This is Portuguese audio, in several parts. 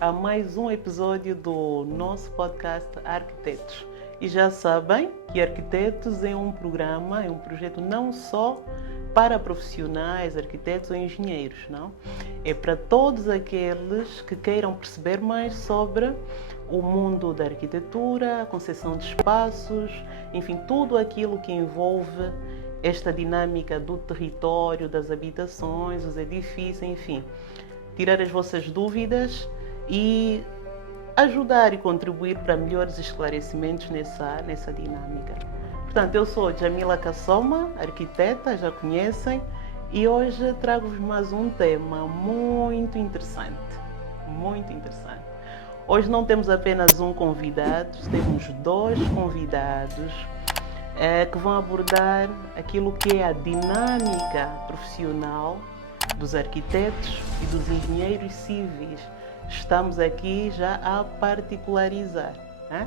a mais um episódio do nosso podcast Arquitetos. E já sabem que Arquitetos é um programa, é um projeto não só para profissionais, arquitetos ou engenheiros, não? É para todos aqueles que queiram perceber mais sobre o mundo da arquitetura, a concepção de espaços, enfim, tudo aquilo que envolve esta dinâmica do território, das habitações, os edifícios, enfim, tirar as vossas dúvidas e ajudar e contribuir para melhores esclarecimentos nessa dinâmica. Portanto, eu sou Jamila Kassoma, arquiteta, já conhecem, e hoje trago-vos mais um tema muito interessante, muito interessante. Hoje não temos apenas um convidado, temos dois convidados que vão abordar aquilo que é a dinâmica profissional dos arquitetos e dos engenheiros civis. Estamos aqui já a particularizar, né?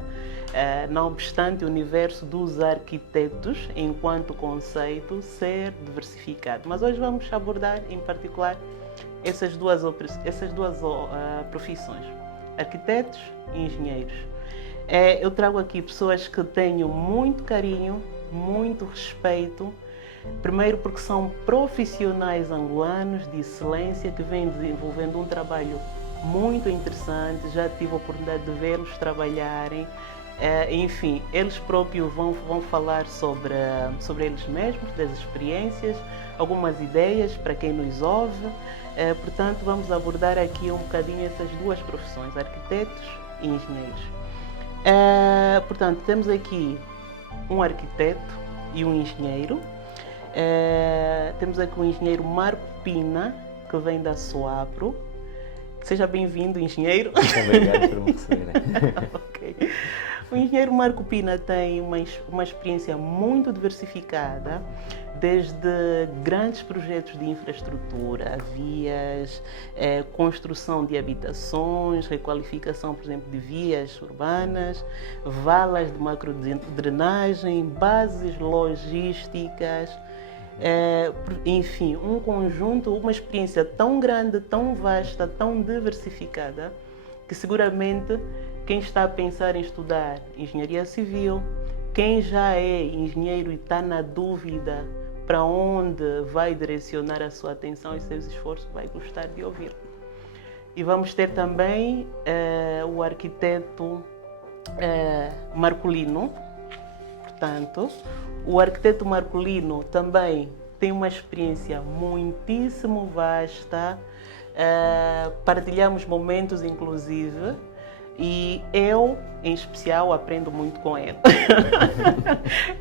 Não obstante o universo dos arquitetos, enquanto conceito, ser diversificado. Mas hoje vamos abordar, em particular, essas duas profissões, arquitetos e engenheiros. Eu trago aqui pessoas que tenho muito carinho, muito respeito, primeiro porque são profissionais angolanos de excelência que vêm desenvolvendo um trabalho muito interessante, já tive a oportunidade de vê-los trabalharem, enfim, eles próprios vão falar sobre eles mesmos, das experiências, algumas ideias para quem nos ouve, portanto vamos abordar aqui um bocadinho essas duas profissões, arquitetos e engenheiros. Portanto, temos aqui um arquiteto e um engenheiro, temos aqui o engenheiro Marco Pina, que vem da Soapro. Seja bem-vindo, engenheiro. Muito obrigado por me receberem. Okay. O engenheiro Marco Pina tem uma experiência muito diversificada, desde grandes projetos de infraestrutura, vias, construção de habitações, requalificação, por exemplo, de vias urbanas, valas de macrodrenagem, bases logísticas, enfim, um conjunto, uma experiência tão grande, tão vasta, tão diversificada, que seguramente quem está a pensar em estudar engenharia civil, quem já é engenheiro e está na dúvida para onde vai direcionar a sua atenção e seus esforços, vai gostar de ouvir. E vamos ter também o arquiteto Marcolino. Portanto, o arquiteto Marcolino também tem uma experiência muitíssimo vasta, partilhamos momentos inclusive, e eu, em especial, aprendo muito com ele.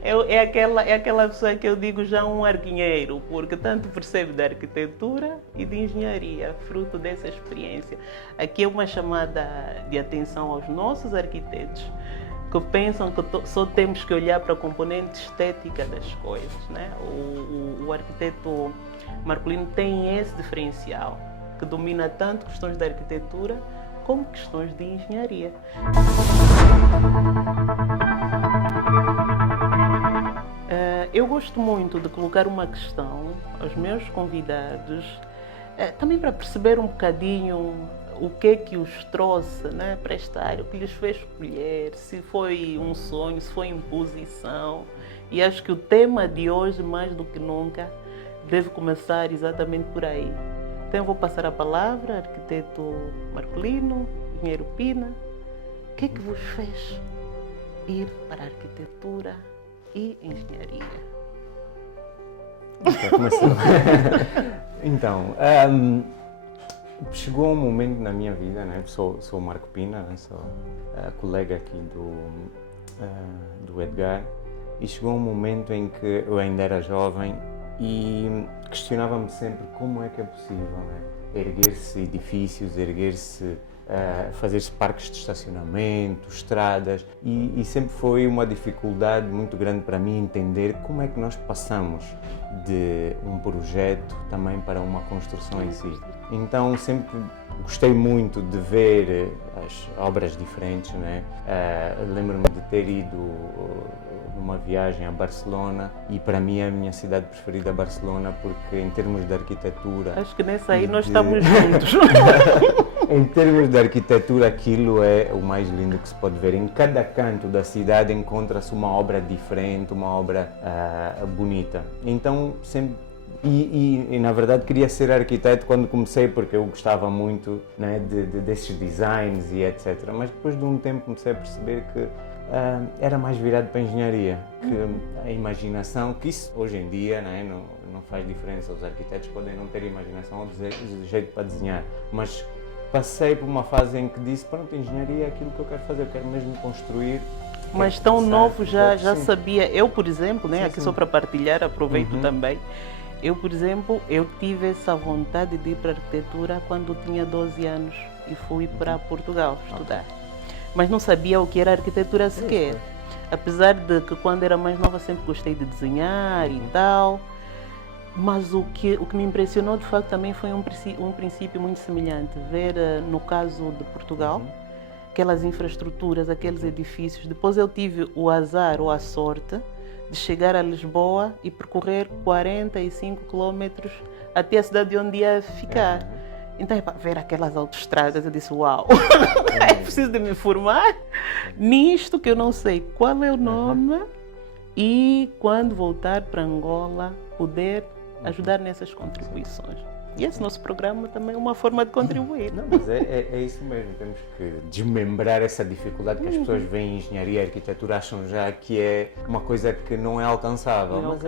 É aquela pessoa que eu digo já um arguinheiro, porque tanto percebe da arquitetura e de engenharia, fruto dessa experiência. Aqui é uma chamada de atenção aos nossos arquitetos, que pensam que só temos que olhar para a componente estética das coisas, né? O arquiteto Marcolino tem esse diferencial, que domina tanto questões da arquitetura como questões de engenharia. Eu gosto muito de colocar uma questão aos meus convidados, também para perceber um bocadinho o que é que os trouxe, né, para esta área, o que lhes fez escolher, se foi um sonho, se foi imposição. E acho que o tema de hoje, mais do que nunca, deve começar exatamente por aí. Então eu vou passar a palavra ao arquiteto Marcolino, engenheiro Pina. O que é que vos fez ir para a arquitetura e engenharia? Então, chegou um momento na minha vida, né? Sou o Marco Pina, né? Sou colega aqui do Edgar, e chegou um momento em que eu ainda era jovem e questionava-me sempre como é que é possível, né? Erguer-se edifícios, fazer-se parques de estacionamento, estradas, e sempre foi uma dificuldade muito grande para mim entender como é que nós passamos de um projeto também para uma construção em si. Então sempre gostei muito de ver as obras diferentes, né? Lembro-me de ter ido numa viagem a Barcelona, e para mim é a minha cidade preferida, Barcelona, porque em termos de arquitetura... Acho que nessa aí nós estamos juntos. Em termos de arquitetura, aquilo é o mais lindo que se pode ver. Em cada canto da cidade encontra-se uma obra diferente, uma obra bonita. Então, sempre. E, na verdade queria ser arquiteto quando comecei, porque eu gostava muito, né, desses designs e etc. Mas depois de um tempo comecei a perceber que era mais virado para a engenharia, que a imaginação, que isso hoje em dia, né, não faz diferença. Os arquitetos podem não ter imaginação ou jeito para desenhar, mas passei por uma fase em que disse, pronto, engenharia é aquilo que eu quero fazer, eu quero mesmo construir. Mas tão novo já sabia. Eu, por exemplo, né, aqui só para partilhar, aproveito também. Eu, por exemplo, eu tive essa vontade de ir para a arquitetura quando tinha 12 anos e fui para Portugal estudar. Mas não sabia o que era arquitetura sequer. Apesar de que quando era mais nova sempre gostei de desenhar e tal. Mas o que me impressionou de facto também foi um princípio muito semelhante. Ver, no caso de Portugal, aquelas infraestruturas, aqueles edifícios. Depois eu tive o azar ou a sorte de chegar a Lisboa e percorrer 45 quilômetros até a cidade onde ia ficar. Então, para ver aquelas autoestradas, eu disse, uau, é preciso de me formar nisto que eu não sei qual é o nome e quando voltar para Angola poder ajudar nessas contribuições. E esse nosso programa também é uma forma de contribuir. Não, mas é isso mesmo, temos que desmembrar essa dificuldade que as pessoas veem em engenharia e arquitetura, acham já que é uma coisa que não é alcançável, mas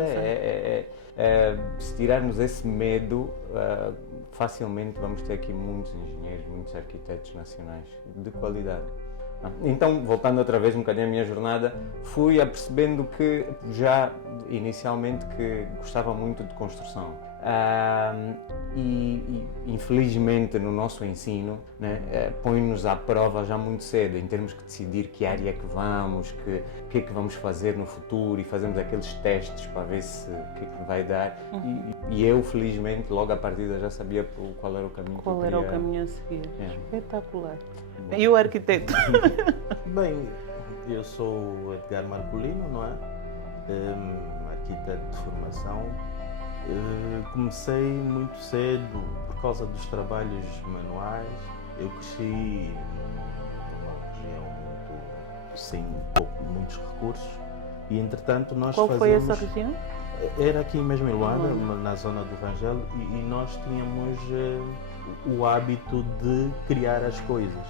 se tirarmos esse medo, facilmente vamos ter aqui muitos engenheiros, muitos arquitetos nacionais de qualidade. Então, voltando outra vez um bocadinho à minha jornada, fui apercebendo que já inicialmente que gostava muito de construção. E infelizmente no nosso ensino, né, põe-nos à prova já muito cedo em termos de decidir que área é que vamos, o que é que vamos fazer no futuro e fazemos aqueles testes para ver o que é que vai dar. E eu felizmente logo à partida já sabia qual era o caminho que eu queria. Qual era o caminho a seguir. Espetacular. E o arquiteto? Bem, eu sou o Edgar Marcolino, não é? Arquiteto de formação. Comecei muito cedo por causa dos trabalhos manuais. Eu cresci numa região sem muitos recursos e entretanto nós Qual fazíamos... foi essa região? Era aqui mesmo em Luanda, na zona do Rangel, e nós tínhamos o hábito de criar as coisas,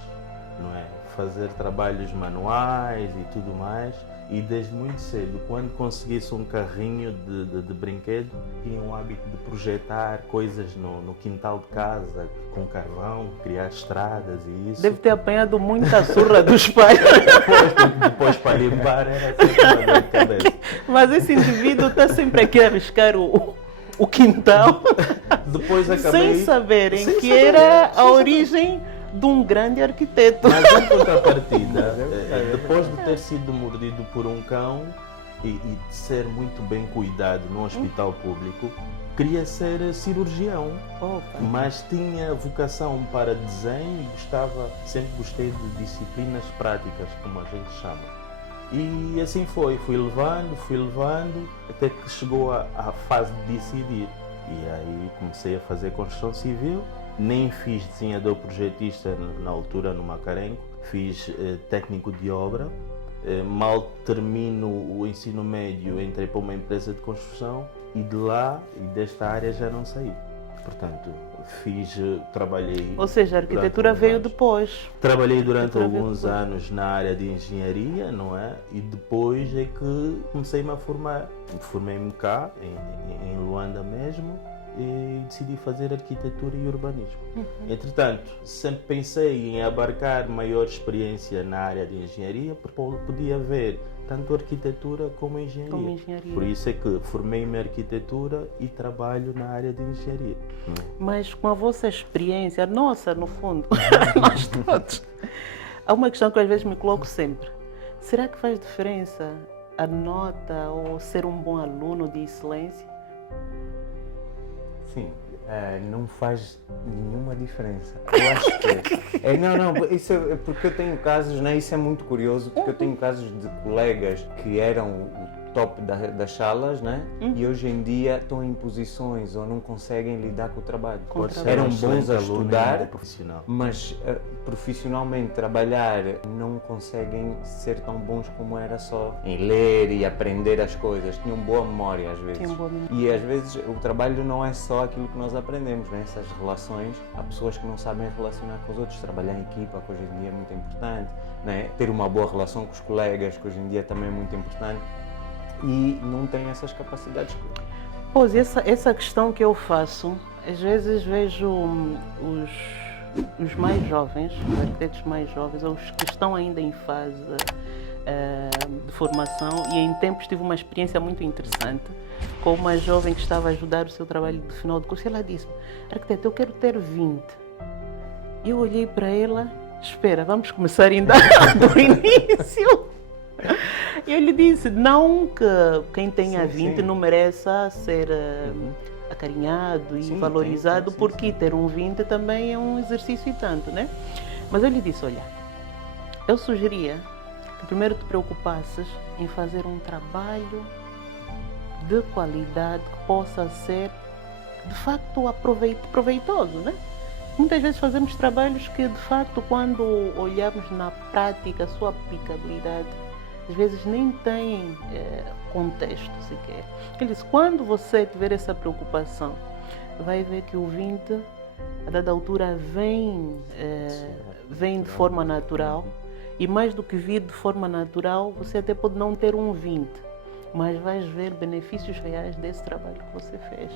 não é? Fazer trabalhos manuais e tudo mais. E desde muito cedo, quando conseguisse um carrinho de brinquedo, tinha o hábito de projetar coisas no quintal de casa, com carvão, criar estradas e isso. Deve ter apanhado muita surra dos pais. Depois para limpar era sempre uma dor de cabeça. Mas esse indivíduo está sempre aqui a arriscar o quintal, Depois acabei... sem saberem que era a origem de um grande arquiteto. Mas em contrapartida, depois de ter sido mordido por um cão e de ser muito bem cuidado no hospital público, queria ser cirurgião. Mas tinha vocação para desenho e sempre gostei de disciplinas práticas, como a gente chama. E assim fui levando, até que chegou a fase de decidir. E aí comecei a fazer construção civil. Nem fiz desenhador projetista na altura no Macarenco, fiz técnico de obra. Mal termino o ensino médio, entrei para uma empresa de construção e de lá e desta área já não saí. Portanto, trabalhei... Ou seja, a arquitetura veio depois. Trabalhei durante alguns anos na área de engenharia, não é? E depois é que comecei-me a formar. Formei-me cá, em Luanda mesmo, e decidi fazer arquitetura e urbanismo. Entretanto, sempre pensei em abarcar maior experiência na área de engenharia, porque podia ver tanto arquitetura como engenharia. Por isso é que formei-me em arquitetura e trabalho na área de engenharia. Mas com a vossa experiência, nossa, no fundo, nós todos, há uma questão que às vezes me coloco sempre. Será que faz diferença a nota ou ser um bom aluno de excelência? Sim, não faz nenhuma diferença. Eu acho que não, isso é porque eu tenho casos, né? Isso é muito curioso, porque eu tenho casos de colegas que eram top das salas, né? E hoje em dia estão em posições ou não conseguem lidar com o trabalho. Eram bons a estudar, mas profissionalmente trabalhar não conseguem ser tão bons como era só em ler e aprender as coisas. Tinham boa memória às vezes. E às vezes o trabalho não é só aquilo que nós aprendemos, né? Essas relações. Há pessoas que não sabem relacionar com os outros, trabalhar em equipa, que hoje em dia é muito importante, né? Ter uma boa relação com os colegas, que hoje em dia também é muito importante. E não têm essas capacidades. Pois, essa questão que eu faço, às vezes vejo os mais jovens, os arquitetos mais jovens, ou os que estão ainda em fase de formação, e em tempos tive uma experiência muito interessante com uma jovem que estava a ajudar o seu trabalho de final de curso, e ela disse: arquiteto, eu quero ter 20. E eu olhei para ela: espera, vamos começar ainda do início. E eu lhe disse: não que quem tenha 20 não mereça ser acarinhado e valorizado, porque ter um 20 também é um exercício e tanto, né? Mas eu lhe disse: olha, eu sugeria que primeiro te preocupasses em fazer um trabalho de qualidade que possa ser de facto proveitoso, né? Muitas vezes fazemos trabalhos que de facto, quando olhamos na prática a sua aplicabilidade, às vezes nem têm contexto sequer. Ele disse: quando você tiver essa preocupação, vai ver que o 20, a dada altura, vem de forma natural, e mais do que vir de forma natural, você até pode não ter um 20, mas vais ver benefícios reais desse trabalho que você fez.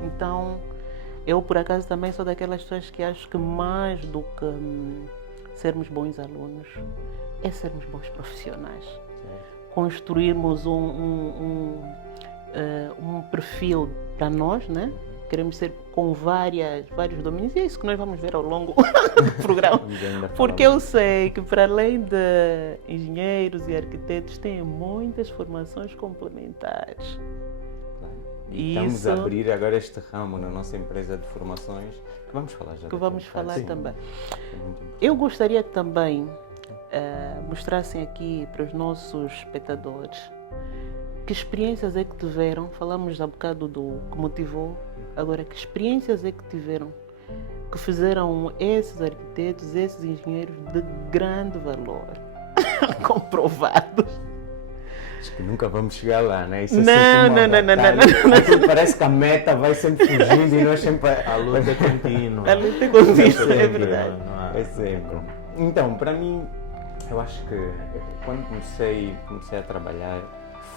Então, eu por acaso também sou daquelas pessoas que acho que mais do que sermos bons alunos, é sermos bons profissionais. Construirmos um perfil para nós, né? Queremos ser com vários domínios, e é isso que nós vamos ver ao longo do programa. Porque eu sei que, para além de engenheiros e arquitetos, tem muitas formações complementares. E estamos a abrir agora este ramo na nossa empresa de formações, que vamos falar já. Que vamos falar também. Eu gostaria que também mostrassem aqui para os nossos espectadores que experiências é que tiveram. Falamos há bocado do que motivou, agora que experiências é que tiveram que fizeram esses arquitetos, esses engenheiros de grande valor, comprovados. Acho que nunca vamos chegar lá, né? Isso não. Parece que a meta vai sempre fugindo e nós sempre... A luta é contínua. A luta é contínua, é verdade. É sempre. Então, para mim, eu acho que quando comecei a trabalhar,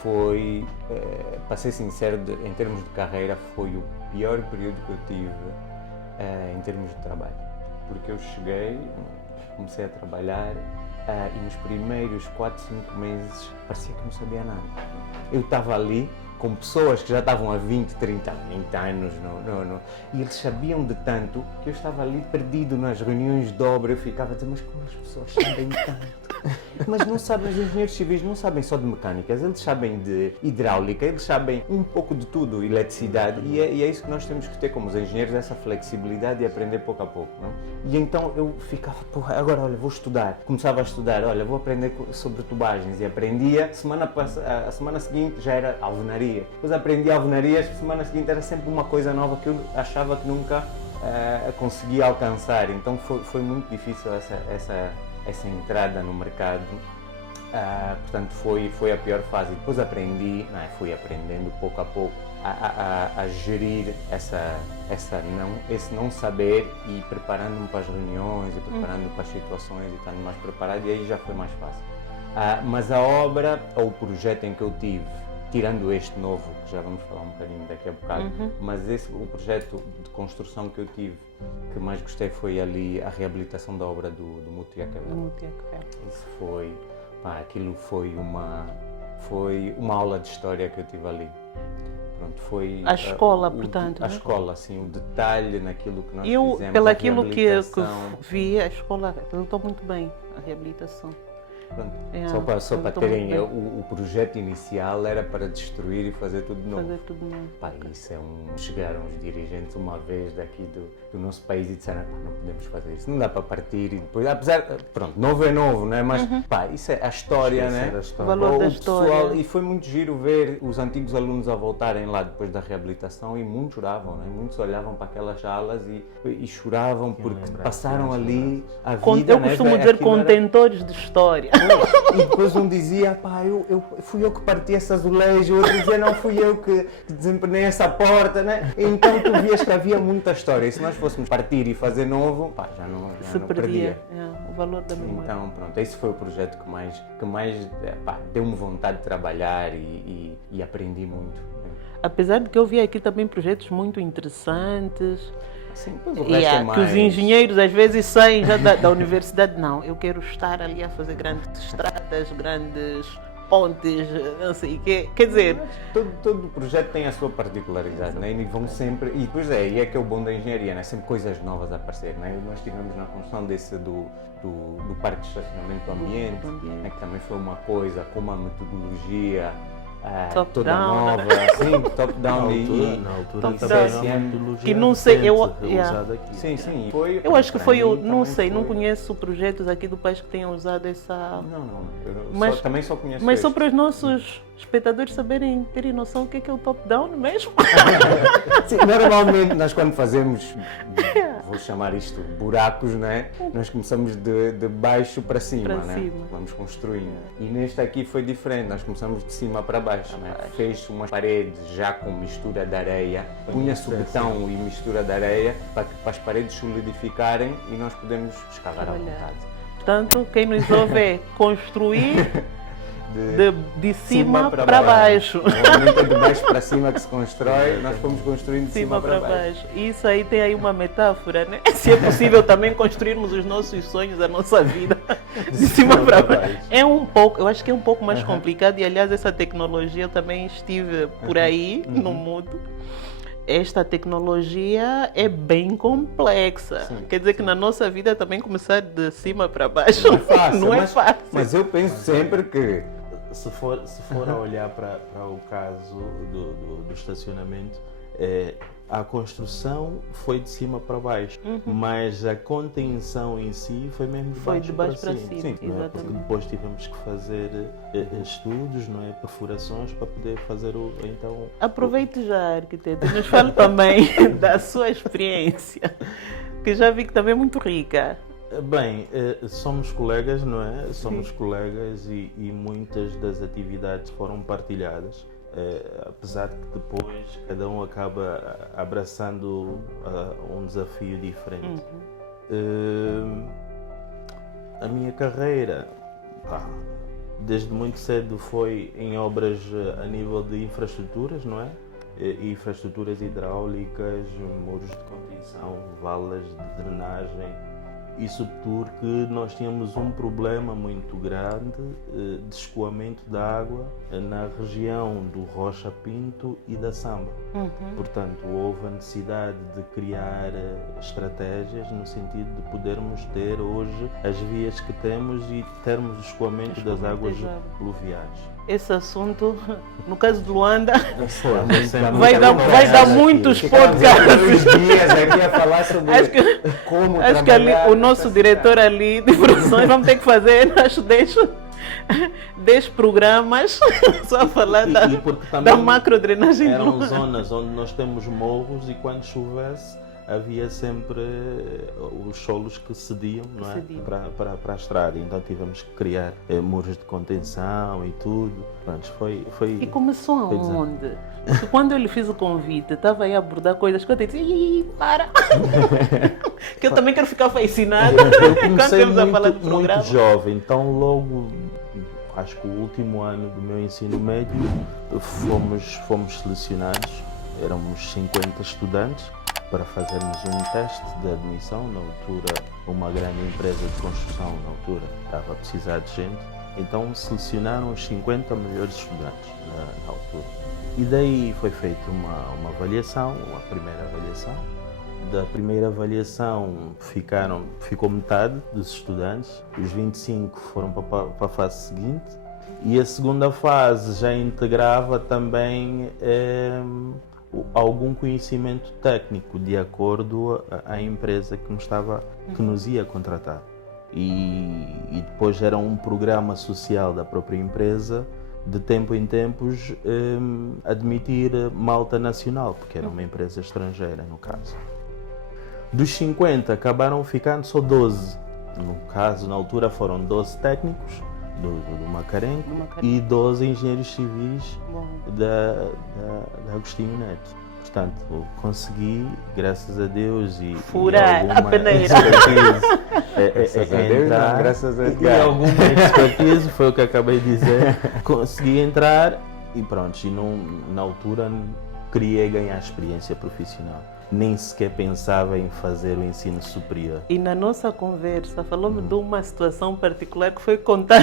foi, para ser sincero, em termos de carreira, foi o pior período que eu tive em termos de trabalho. Porque eu cheguei, comecei a trabalhar, e nos primeiros 4, 5 meses parecia que não sabia nada. Eu estava ali com pessoas que já estavam há 20, 30 anos, e eles sabiam de tanto que eu estava ali perdido nas reuniões de obra. Eu ficava a dizer: mas como as pessoas sabem tanto? Mas não sabem, os engenheiros civis não sabem só de mecânicas, eles sabem de hidráulica, eles sabem um pouco de tudo, eletricidade, e é isso que nós temos que ter como os engenheiros, essa flexibilidade e aprender pouco a pouco, não? E então eu ficava: porra, agora olha, vou estudar. Começava a estudar: olha, vou aprender sobre tubagens, e aprendia. A semana seguinte já era alvenaria, depois aprendi alvenarias, a semana seguinte era sempre uma coisa nova que eu achava que nunca conseguia alcançar. Então foi muito difícil essa entrada no mercado, portanto foi a pior fase. Depois fui aprendendo pouco a pouco a gerir esse não saber, e preparando-me para as reuniões, e preparando-me para as situações, e estando mais preparado, e aí já foi mais fácil. Mas a obra, ou o projeto em que eu tive, tirando este novo, que já vamos falar um bocadinho daqui a bocado, mas o projeto de construção que eu tive, que mais gostei, foi ali a reabilitação da obra do Mutiacavel. Isso foi, aquilo foi uma aula de história que eu tive ali. Pronto, foi a escola, portanto. A escola, assim, o detalhe naquilo que nós fizemos. Pelo aquilo que vi, a escola realizou muito bem a reabilitação. pronto. Yeah, Só para muito terem, bem. o projeto inicial era para destruir e fazer tudo de novo. Fazer tudo novo. Pá, isso chegaram os dirigentes uma vez daqui do nosso país e disseram, pá, não podemos fazer isso, não dá para partir e depois, apesar, pronto, novo é novo, não é? Mas, pá, isso é a história, né? O valor da história. E foi muito giro ver os antigos alunos a voltarem lá depois da reabilitação e muitos choravam, né? Muitos olhavam para aquelas salas e choravam porque passaram ali a vida, Eu costumo dizer contentores de história. E depois um dizia, pá, fui eu que parti esse azulejo, o outro dizia, não, fui eu que desempenhei essa porta, né? Então tu vias que havia muita história. E se nós fôssemos partir e fazer novo, pá, já não perdia. O valor da memória. Então, pronto, esse foi o projeto que mais pá, deu-me vontade de trabalhar e aprendi muito. Apesar de que eu vi aqui também projetos muito interessantes. Sim, pois o resto é mais... Que os engenheiros às vezes saem já da universidade. Não, eu quero estar ali a fazer grandes estradas, grandes pontes, não sei o quê. Quer dizer... Todo projeto tem a sua particularidade, né? E vão sempre... E depois é que é o bom da engenharia, né? Sempre coisas novas a aparecer, né? Nós tivemos na construção do parque de estacionamento do ambiente, né? Que também foi uma coisa, com uma metodologia... toda nova, sim, top-down na altura também é uma metodologia que não sei, usada aqui. Sim. Eu acho que foi, não sei, não conheço projetos aqui do país que tenham usado essa... Não, também só conheço Mas só para os nossos espectadores saberem, terem noção o que é o top-down mesmo. Sim, normalmente nós quando fazemos, vou chamar isto buracos, né? Nós começamos de baixo para cima, né? Vamos construindo. E neste aqui foi diferente, nós começamos de cima para baixo, né? Fez umas paredes já com mistura de areia, punha-se o betão e mistura de areia para as paredes solidificarem e nós podemos escavar à vontade. Portanto, quem nos ouve é construir de cima para baixo. Normalmente é de baixo para cima que se constrói, nós fomos construindo de cima para baixo. Isso aí tem aí uma metáfora, né? Se é possível também construirmos os nossos sonhos, a nossa vida de cima para baixo. Eu acho que é um pouco mais complicado e aliás essa tecnologia eu também estive por aí no mundo. Esta tecnologia é bem complexa. Quer dizer que na nossa vida também começar de cima para baixo não é fácil. Mas eu penso sempre que se for a olhar para o caso do estacionamento, a construção foi de cima para baixo, mas a contenção em si foi mesmo de baixo para cima. Sim, não é? Porque depois tivemos que fazer estudos, não é? Perfurações para poder fazer então. Aproveite já, arquiteto, nos fale também da sua experiência, que já vi que também é muito rica. Bem, somos colegas, não é? Somos colegas e muitas das atividades foram partilhadas. Apesar de que depois cada um acaba abraçando um desafio diferente. A minha carreira, desde muito cedo foi em obras a nível de infraestruturas, não é? Infraestruturas hidráulicas, muros de contenção, valas de drenagem. Isso porque nós tínhamos um problema muito grande de escoamento da água na região do Rocha Pinto e da Samba. Portanto, houve a necessidade de criar estratégias no sentido de podermos ter hoje as vias que temos e termos o escoamento das águas pluviais. Esse assunto, no caso de Luanda, vai dar muitos podcasts. Dias aqui a falar sobre como acho que ali, o nosso diretor ali de produções vamos ter que fazer, acho, 10 programas só a falar da macrodrenagem. Eram zonas onde nós temos morros e quando chovesse havia sempre os solos que cediam, não é? Para a estrada. Então tivemos que criar muros de contenção e tudo. Pronto, foi e começou aonde? Porque quando eu lhe fiz o convite, estava aí a abordar coisas que eu disse, para! Que eu também quero ficar fascinada. Eu comecei muito jovem, então logo, acho que o último ano do meu ensino médio, fomos selecionados, éramos 50 estudantes, para fazermos um teste de admissão. Na altura, uma grande empresa de construção na altura estava a precisar de gente, então selecionaram os 50 melhores estudantes na altura. E daí foi feita uma avaliação, a primeira avaliação. da primeira avaliação ficou metade dos estudantes, os 25 foram para a fase seguinte, e a segunda fase já integrava também algum conhecimento técnico de acordo à empresa que nos ia contratar. E depois era um programa social da própria empresa, de tempo em tempos admitir malta nacional, porque era uma empresa estrangeira no caso. Dos 50 acabaram ficando só 12. No caso, na altura foram 12 técnicos do Macarenco e 12 engenheiros civis da Agostinho Neto. Portanto, consegui, graças a Deus, furar a peneira. Graças a Deus, e alguma expertise, foi o que acabei de dizer, consegui entrar e pronto, na altura queria ganhar experiência profissional. Nem sequer pensava em fazer o ensino superior. E na nossa conversa falou-me de uma situação particular que foi contar.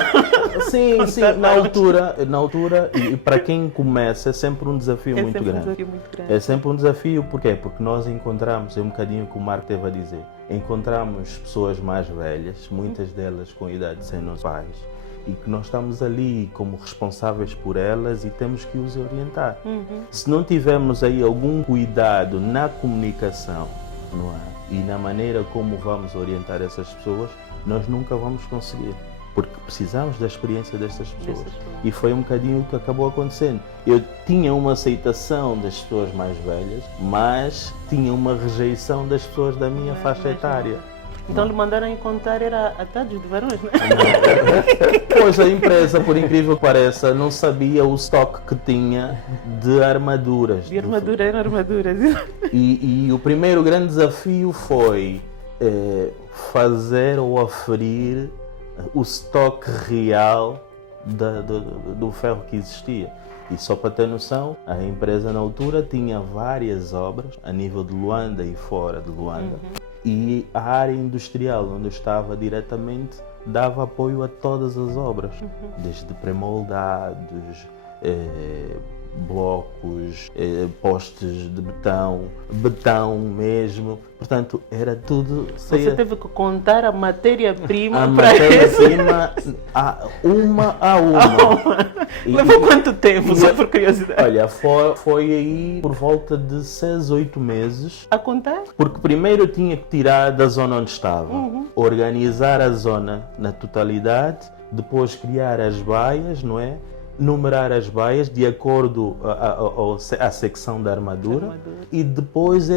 Sim, na altura, e para quem começa é sempre um desafio muito grande. É sempre um desafio, porquê? Porque nós encontramos, é um bocadinho que o Marco teve a dizer, encontramos pessoas mais velhas, muitas delas com idade de serem nossos pais, e que nós estamos ali como responsáveis por elas e temos que os orientar. Se não tivermos aí algum cuidado na comunicação, não é? E na maneira como vamos orientar essas pessoas, nós nunca vamos conseguir, porque precisamos da experiência destas pessoas. E foi um bocadinho o que acabou acontecendo. Eu tinha uma aceitação das pessoas mais velhas, mas tinha uma rejeição das pessoas da minha faixa etária. Então lhe mandaram encontrar era atados de varões, né? Pois a empresa, por incrível que pareça, não sabia o estoque que tinha de armaduras. De armadura em armaduras. E o primeiro grande desafio foi fazer ou aferir o estoque real do ferro que existia. E só para ter noção, a empresa na altura tinha várias obras a nível de Luanda e fora de Luanda. E a área industrial onde eu estava diretamente dava apoio a todas as obras, desde pré-moldados, blocos, postes de betão mesmo. Portanto, era tudo... Você teve que contar a matéria-prima para matéria-prima uma a uma. Levou quanto tempo, só por curiosidade? Olha, foi aí por volta de 6, 8 meses. A contar? Porque primeiro eu tinha que tirar da zona onde estava, organizar a zona na totalidade, depois criar as baias, não é? Numerar as baias de acordo à secção da armadura. E depois,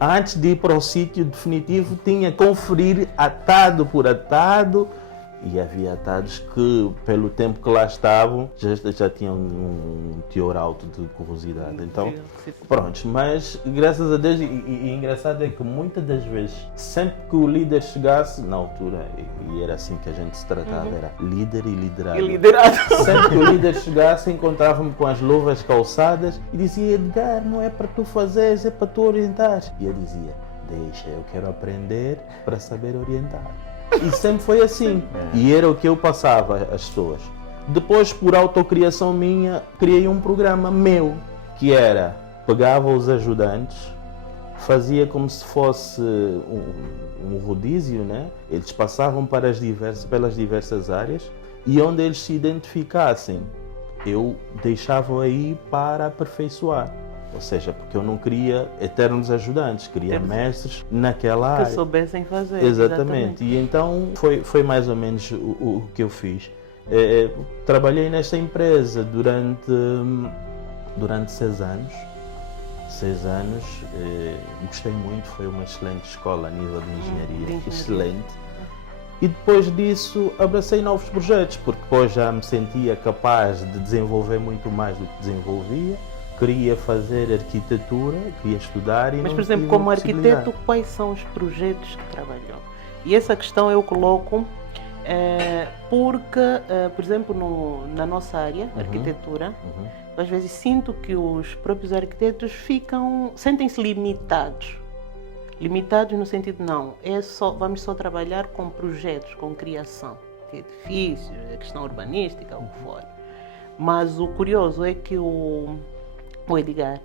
antes de ir para o sítio definitivo, tinha que conferir atado por atado. E havia atados que, pelo tempo que lá estavam, já tinham um teor alto de corrosidade. Então, pronto. Mas, graças a Deus, e engraçado é que muitas das vezes, sempre que o líder chegasse, na altura, e era assim que a gente se tratava, era líder e liderado. Sempre que o líder chegasse, encontrava-me com as luvas calçadas e dizia: Edgar, não é para tu fazeres, é para tu orientares. E eu dizia: deixa, eu quero aprender para saber orientar. E sempre foi assim. E era o que eu passava às pessoas. Depois, por autocriação minha, criei um programa meu, que era, pegava os ajudantes, fazia como se fosse um rodízio, né? Eles passavam pelas diversas áreas e onde eles se identificassem, eu deixava aí para aperfeiçoar. Ou seja, porque eu não queria eternos ajudantes, queria mestres naquela área. Que soubessem fazer. Exatamente. E então foi mais ou menos o que eu fiz. Trabalhei nesta empresa durante 6 anos. 6 anos. Gostei muito, foi uma excelente escola a nível de engenharia. Excelente. E depois disso abracei novos projetos, porque depois já me sentia capaz de desenvolver muito mais do que desenvolvia. Queria fazer arquitetura, queria estudar e Mas, não por exemplo, tive como possibilidade. arquiteto, quais são os projetos que trabalhou? E essa questão eu coloco porque, por exemplo, na nossa área, arquitetura, às vezes sinto que os próprios arquitetos sentem-se limitados. Limitados no sentido, não, vamos só trabalhar com projetos, com criação de edifícios, a questão urbanística, o que for. Mas o curioso é que o Edgar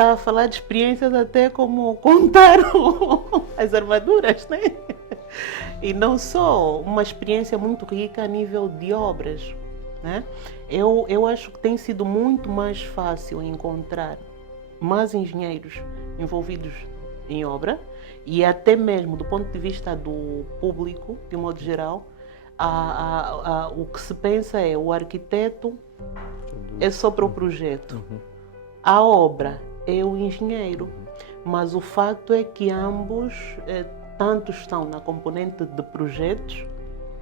está a falar de experiências até como contar as armaduras, né? E não só, uma experiência muito rica a nível de obras, né? Eu acho que tem sido muito mais fácil encontrar mais engenheiros envolvidos em obra e até mesmo do ponto de vista do público, de um modo geral, o que se pensa é o arquiteto é só para o projeto, a obra é o engenheiro, mas o facto é que ambos tanto estão na componente de projetos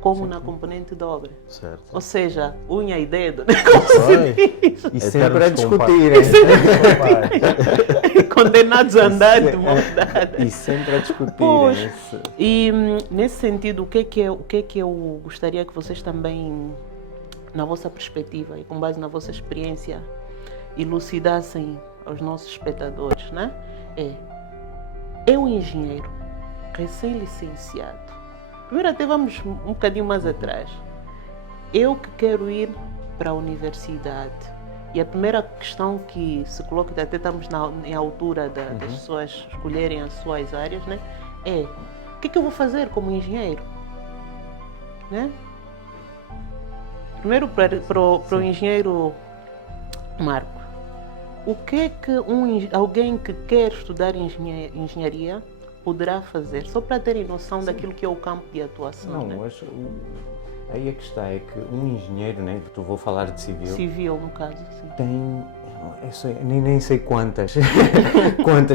como na componente de obra. Certo. Ou seja, unha e dedo, né? Como se diz. E sempre a Eternos discutirem. Condenados a andar de mão dada. E sempre a discutirem. Pois, e nesse sentido, o que é que eu gostaria que vocês também, na vossa perspectiva e com base na vossa experiência, elucidassem aos nossos espectadores, né? É um engenheiro recém-licenciado. Primeiro até vamos um bocadinho mais atrás. Eu que quero ir para a universidade e a primeira questão que se coloca, até estamos em altura das pessoas escolherem as suas áreas, né? É, o que eu vou fazer como engenheiro? Né? Primeiro para o engenheiro Marco, o que é que alguém que quer estudar engenharia poderá fazer, só para terem noção daquilo que é o campo de atuação? Não, né? Aí a questão é que um engenheiro, né, tu vou falar de civil, Civil, no caso, sim. tem, nem sei quantas,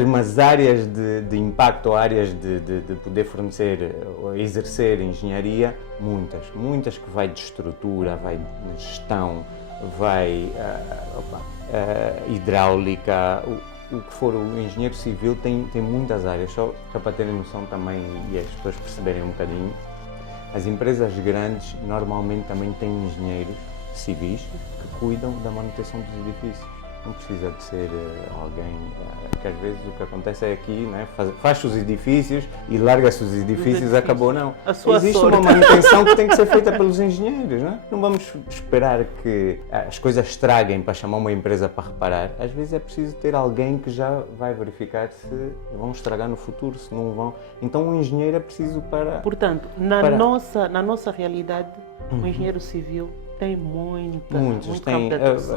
mas áreas de impacto, ou áreas de poder fornecer, ou exercer engenharia, muitas que vai de estrutura, vai de gestão, vai hidráulica, o que for. O engenheiro civil tem muitas áreas, só para terem noção também e as pessoas perceberem um bocadinho. As empresas grandes normalmente também têm engenheiros civis que cuidam da manutenção dos edifícios. Não precisa de ser alguém, que às vezes o que acontece é aqui, né, faz os edifícios e larga-se os edifícios e acabou, não. Existe uma manutenção que tem que ser feita pelos engenheiros, não é? Não vamos esperar que as coisas estraguem para chamar uma empresa para reparar. Às vezes é preciso ter alguém que já vai verificar se vão estragar no futuro, se não vão. Então um engenheiro é preciso para... Portanto, na nossa realidade, o engenheiro civil tem muitos tem,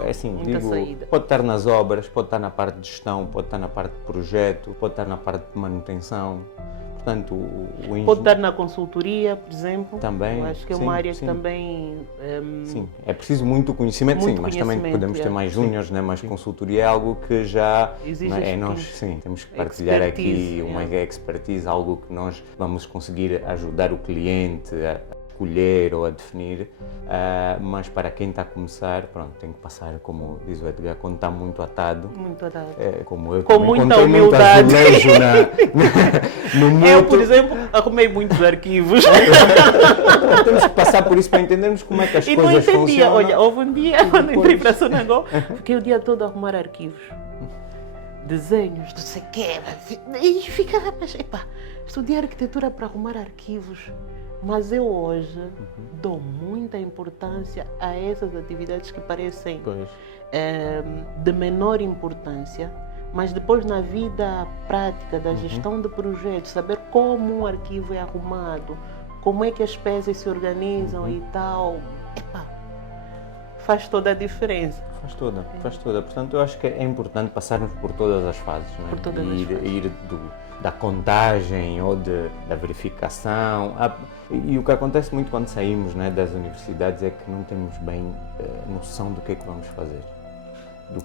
assim, muita saída. Pode estar nas obras, pode estar na parte de gestão, pode estar na parte de projeto, pode estar na parte de manutenção. Portanto, pode estar na consultoria, por exemplo. Também. Eu acho que é uma área que também... Sim, é preciso muito conhecimento, mas também podemos ter mais júniores, né? Mas consultoria é algo que já... Nós temos que partilhar aqui uma expertise, algo que nós vamos conseguir ajudar o cliente a escolher ou a definir, mas para quem está a começar, pronto, tem que passar, como diz o Edgar, quando está muito atado. Muito atado. Como eu, com muita humildade. No mundo. Eu, por exemplo, arrumei muitos arquivos. Temos que passar por isso para entendermos como é que as coisas funcionam. Olha, houve um dia, quando entrei para Sonangol, fiquei o dia todo a arrumar arquivos. Desenhos, não sei o quê. E ficava, mas, estudei arquitetura para arrumar arquivos. Mas eu hoje dou muita importância a essas atividades que parecem de menor importância, mas depois na vida prática da gestão de projetos, saber como um arquivo é arrumado, como é que as peças se organizam e tal, faz toda a diferença. Faz toda. Portanto, eu acho que é importante passarmos por todas as fases, não é? Por todas as fases. Ir da contagem ou da verificação. E o que acontece muito quando saímos, né, das universidades é que não temos bem noção do que é que vamos fazer, do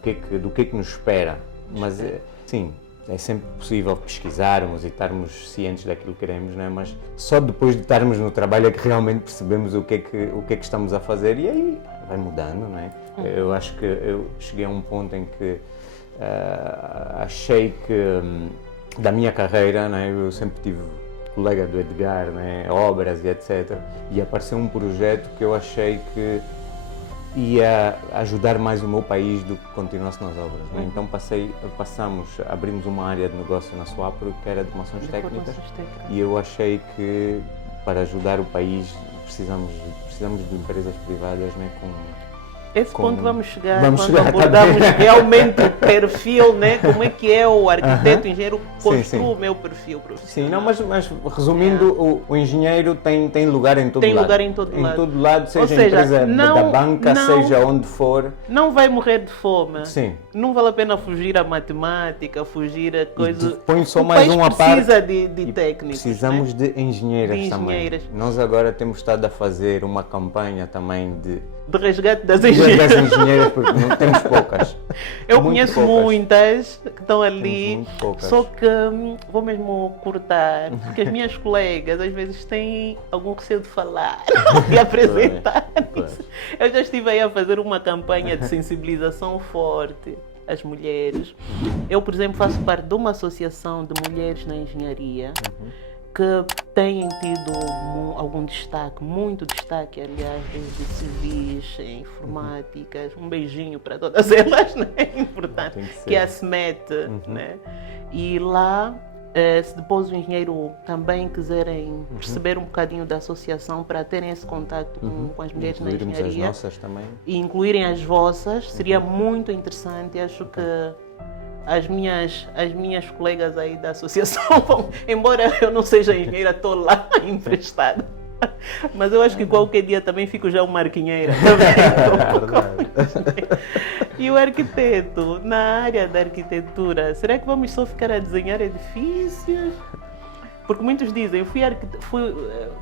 que é que nos espera. Mas, sim, é sempre possível pesquisarmos e estarmos cientes daquilo que queremos, né? Mas só depois de estarmos no trabalho é que realmente percebemos o que é que estamos a fazer e aí vai mudando, não é? Eu acho que eu cheguei a um ponto em que achei que da minha carreira, né, eu sempre tive colega do Edgar, né, obras e etc. E apareceu um projeto que eu achei que ia ajudar mais o meu país do que continuasse nas obras, né? Então abrimos uma área de negócio na Suapro que era de formações técnicas e eu achei que para ajudar o país precisamos de empresas privadas, né, Esse ponto vamos chegar Vamos quando chegar abordamos também. realmente o perfil, né? Como é que é o arquiteto, engenheiro, Sim, construa sim. o meu perfil profissional. Sim, não, mas resumindo, o engenheiro tem lugar em todo Tem lado. lugar em todo lado. Em todo lado, seja, Ou seja, empresa não- da banca, não- seja onde for. Não vai morrer de fome. Sim. Não vale a pena fugir à matemática, fugir a coisas. Põe só O mais país uma precisa parte. de E técnicos. precisamos né? de engenheiras De também. engenheiras. Nós agora temos estado a fazer uma campanha também de De resgate das das engenheiras. engenheiras, porque não temos poucas. Eu Muito conheço poucas. muitas que estão ali, Temos muito poucas. só que vou mesmo cortar, porque as minhas colegas às vezes têm algum receio de falar, de apresentar. Pois. Eu já estive aí a fazer uma campanha de sensibilização forte às mulheres. Eu, por exemplo, faço parte de uma associação de mulheres na engenharia que têm tido algum destaque, muito destaque, aliás, desde civis, informáticas. Um beijinho para todas elas, né? É importante. Tem que ser. Que é a SMET, né? E lá, se depois o engenheiro também quiserem perceber um bocadinho da associação para terem esse contato com as mulheres na Incluirmos as engenharia nossas também. e incluírem as vossas, seria muito interessante. Acho que as minhas colegas aí da associação vão, embora eu não seja engenheira, estou lá emprestada. Mas eu acho que qualquer dia também fico já uma arquinheira. É verdade. E o arquiteto, na área da arquitetura, será que vamos só ficar a desenhar edifícios? Porque muitos dizem,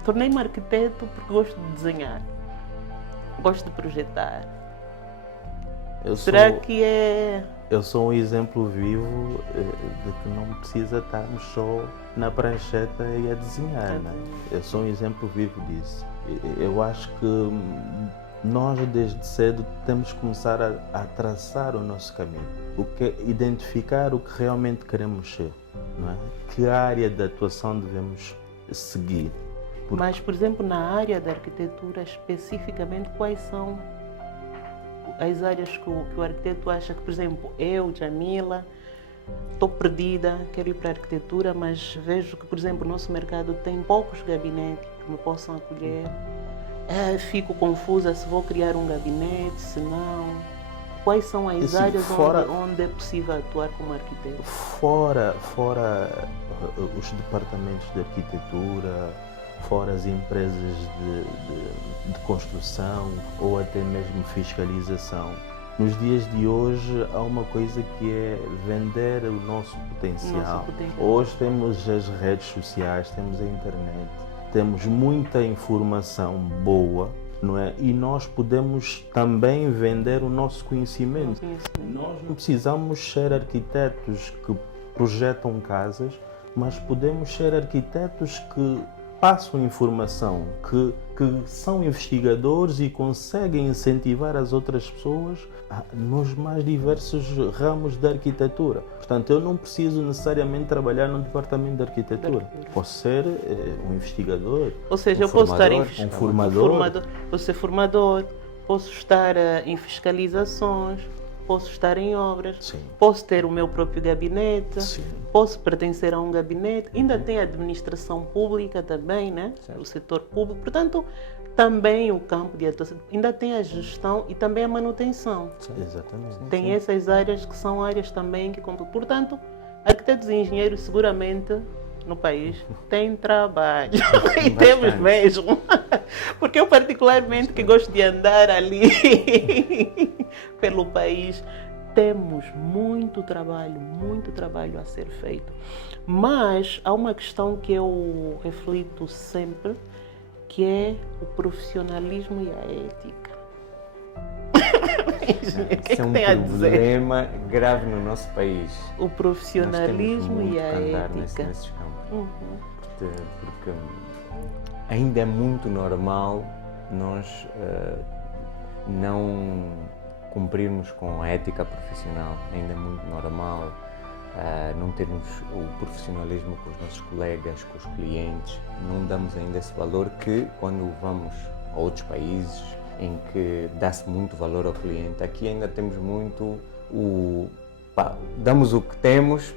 tornei-me arquiteto porque gosto de desenhar, gosto de projetar. Será que é... Eu sou um exemplo vivo de que não precisa estarmos só na prancheta e a desenhar. Né? Eu sou um exemplo vivo disso. Eu acho que nós, desde cedo, temos que começar a traçar o nosso caminho. Identificar o que realmente queremos ser. Não é? Que área de atuação devemos seguir. Mas, por exemplo, na área da arquitetura, especificamente, quais são as áreas que o arquiteto acha que, por exemplo, eu, Jamila, estou perdida, quero ir para a arquitetura, mas vejo que, por exemplo, o nosso mercado tem poucos gabinetes que me possam acolher. Fico confusa se vou criar um gabinete, se não. Quais são as áreas onde é possível atuar como arquiteto? Fora os departamentos de arquitetura, fora as empresas de construção ou até mesmo fiscalização. Nos dias de hoje há uma coisa que é vender o nosso potencial. Hoje temos as redes sociais, temos a internet, temos muita informação boa, não é? E nós podemos também vender o nosso conhecimento. Nós não precisamos ser arquitetos que projetam casas, mas podemos ser arquitetos que passam informação, que são investigadores e conseguem incentivar as outras pessoas nos mais diversos ramos da arquitetura. Portanto, eu não preciso necessariamente trabalhar no departamento de arquitetura. Posso ser um investigador, ou seja, eu posso estar em um formador. Posso ser formador, posso estar em fiscalizações, posso estar em obras, Sim. posso ter o meu próprio gabinete, Sim. posso pertencer a um gabinete, ainda tem a administração pública também, né? O setor público, portanto, também o campo de atuação, ainda tem a gestão e também a manutenção. Exatamente. Tem essas áreas que são áreas também que, portanto, arquitetos e engenheiros seguramente no país têm trabalho e temos mesmo, porque eu particularmente que gosto de andar ali pelo país, temos muito trabalho a ser feito. Mas há uma questão que eu reflito sempre, que é o profissionalismo e a ética. Isso é um problema grave no nosso país. O profissionalismo e a ética. Nesses campos. Porque ainda é muito normal nós não cumprirmos com a ética profissional. Ainda é muito normal não termos o profissionalismo com os nossos colegas, com os clientes. Não damos ainda esse valor que, quando vamos a outros países em que dá-se muito valor ao cliente, aqui ainda temos muito pá, damos o que temos,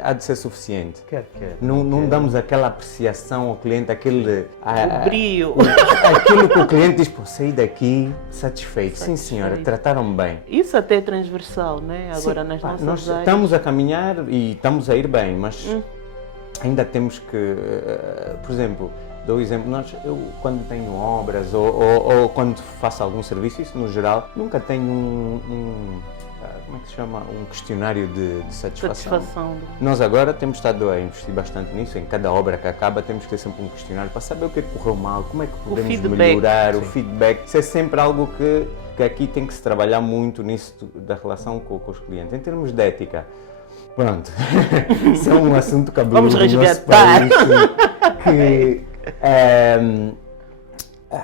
há de ser suficiente. Quer. Não damos aquela apreciação ao cliente, aquele... O brio. Aquilo que o cliente diz, pô, saí daqui satisfeito. Sim, senhora, trataram-me bem. Isso até é transversal, né? Agora Sim, nas pá, nossas nós áreas. estamos a caminhar e estamos a ir bem, mas ainda temos que, por exemplo, dou o exemplo, eu quando tenho obras ou quando faço algum serviço, isso no geral, nunca tenho como é que se chama? Um questionário de satisfação. Nós agora temos estado a investir bastante nisso, em cada obra que acaba temos que ter sempre um questionário para saber o que é que correu mal, como é que podemos melhorar, o feedback. Isso é sempre algo que aqui tem que se trabalhar muito nisso da relação com os clientes. Em termos de ética, pronto, isso é um assunto cabeludo. Vamos resgatar. Que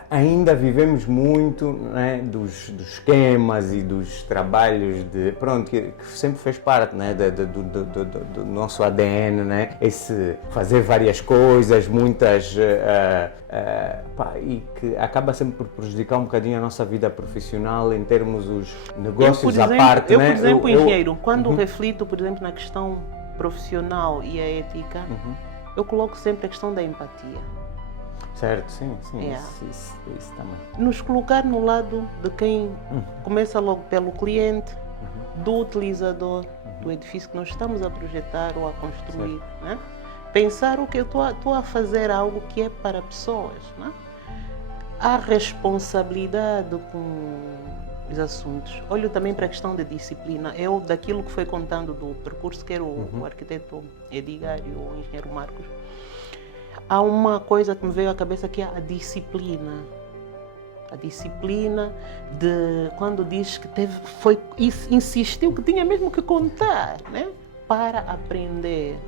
ainda vivemos muito, né, dos esquemas e dos trabalhos que sempre fez parte, né, do nosso ADN, né, esse fazer várias coisas, muitas e que acaba sempre por prejudicar um bocadinho a nossa vida profissional em termos dos negócios à parte. Por exemplo, engenheiro, quando reflito, por exemplo, na questão profissional e a ética, eu coloco sempre a questão da empatia. Certo, sim, isso também. Nos colocar no lado de quem começa logo pelo cliente, do utilizador, do edifício que nós estamos a projetar ou a construir. Né? Pensar o que eu estou a fazer algo que é para pessoas. Né? A responsabilidade com os assuntos. Olho também para a questão da disciplina. Eu, daquilo que foi contando do percurso, quer o arquiteto Edgar e o engenheiro Marcos, há uma coisa que me veio à cabeça que é a disciplina. A disciplina de quando diz que insistiu que tinha mesmo que contar, né? Para aprender.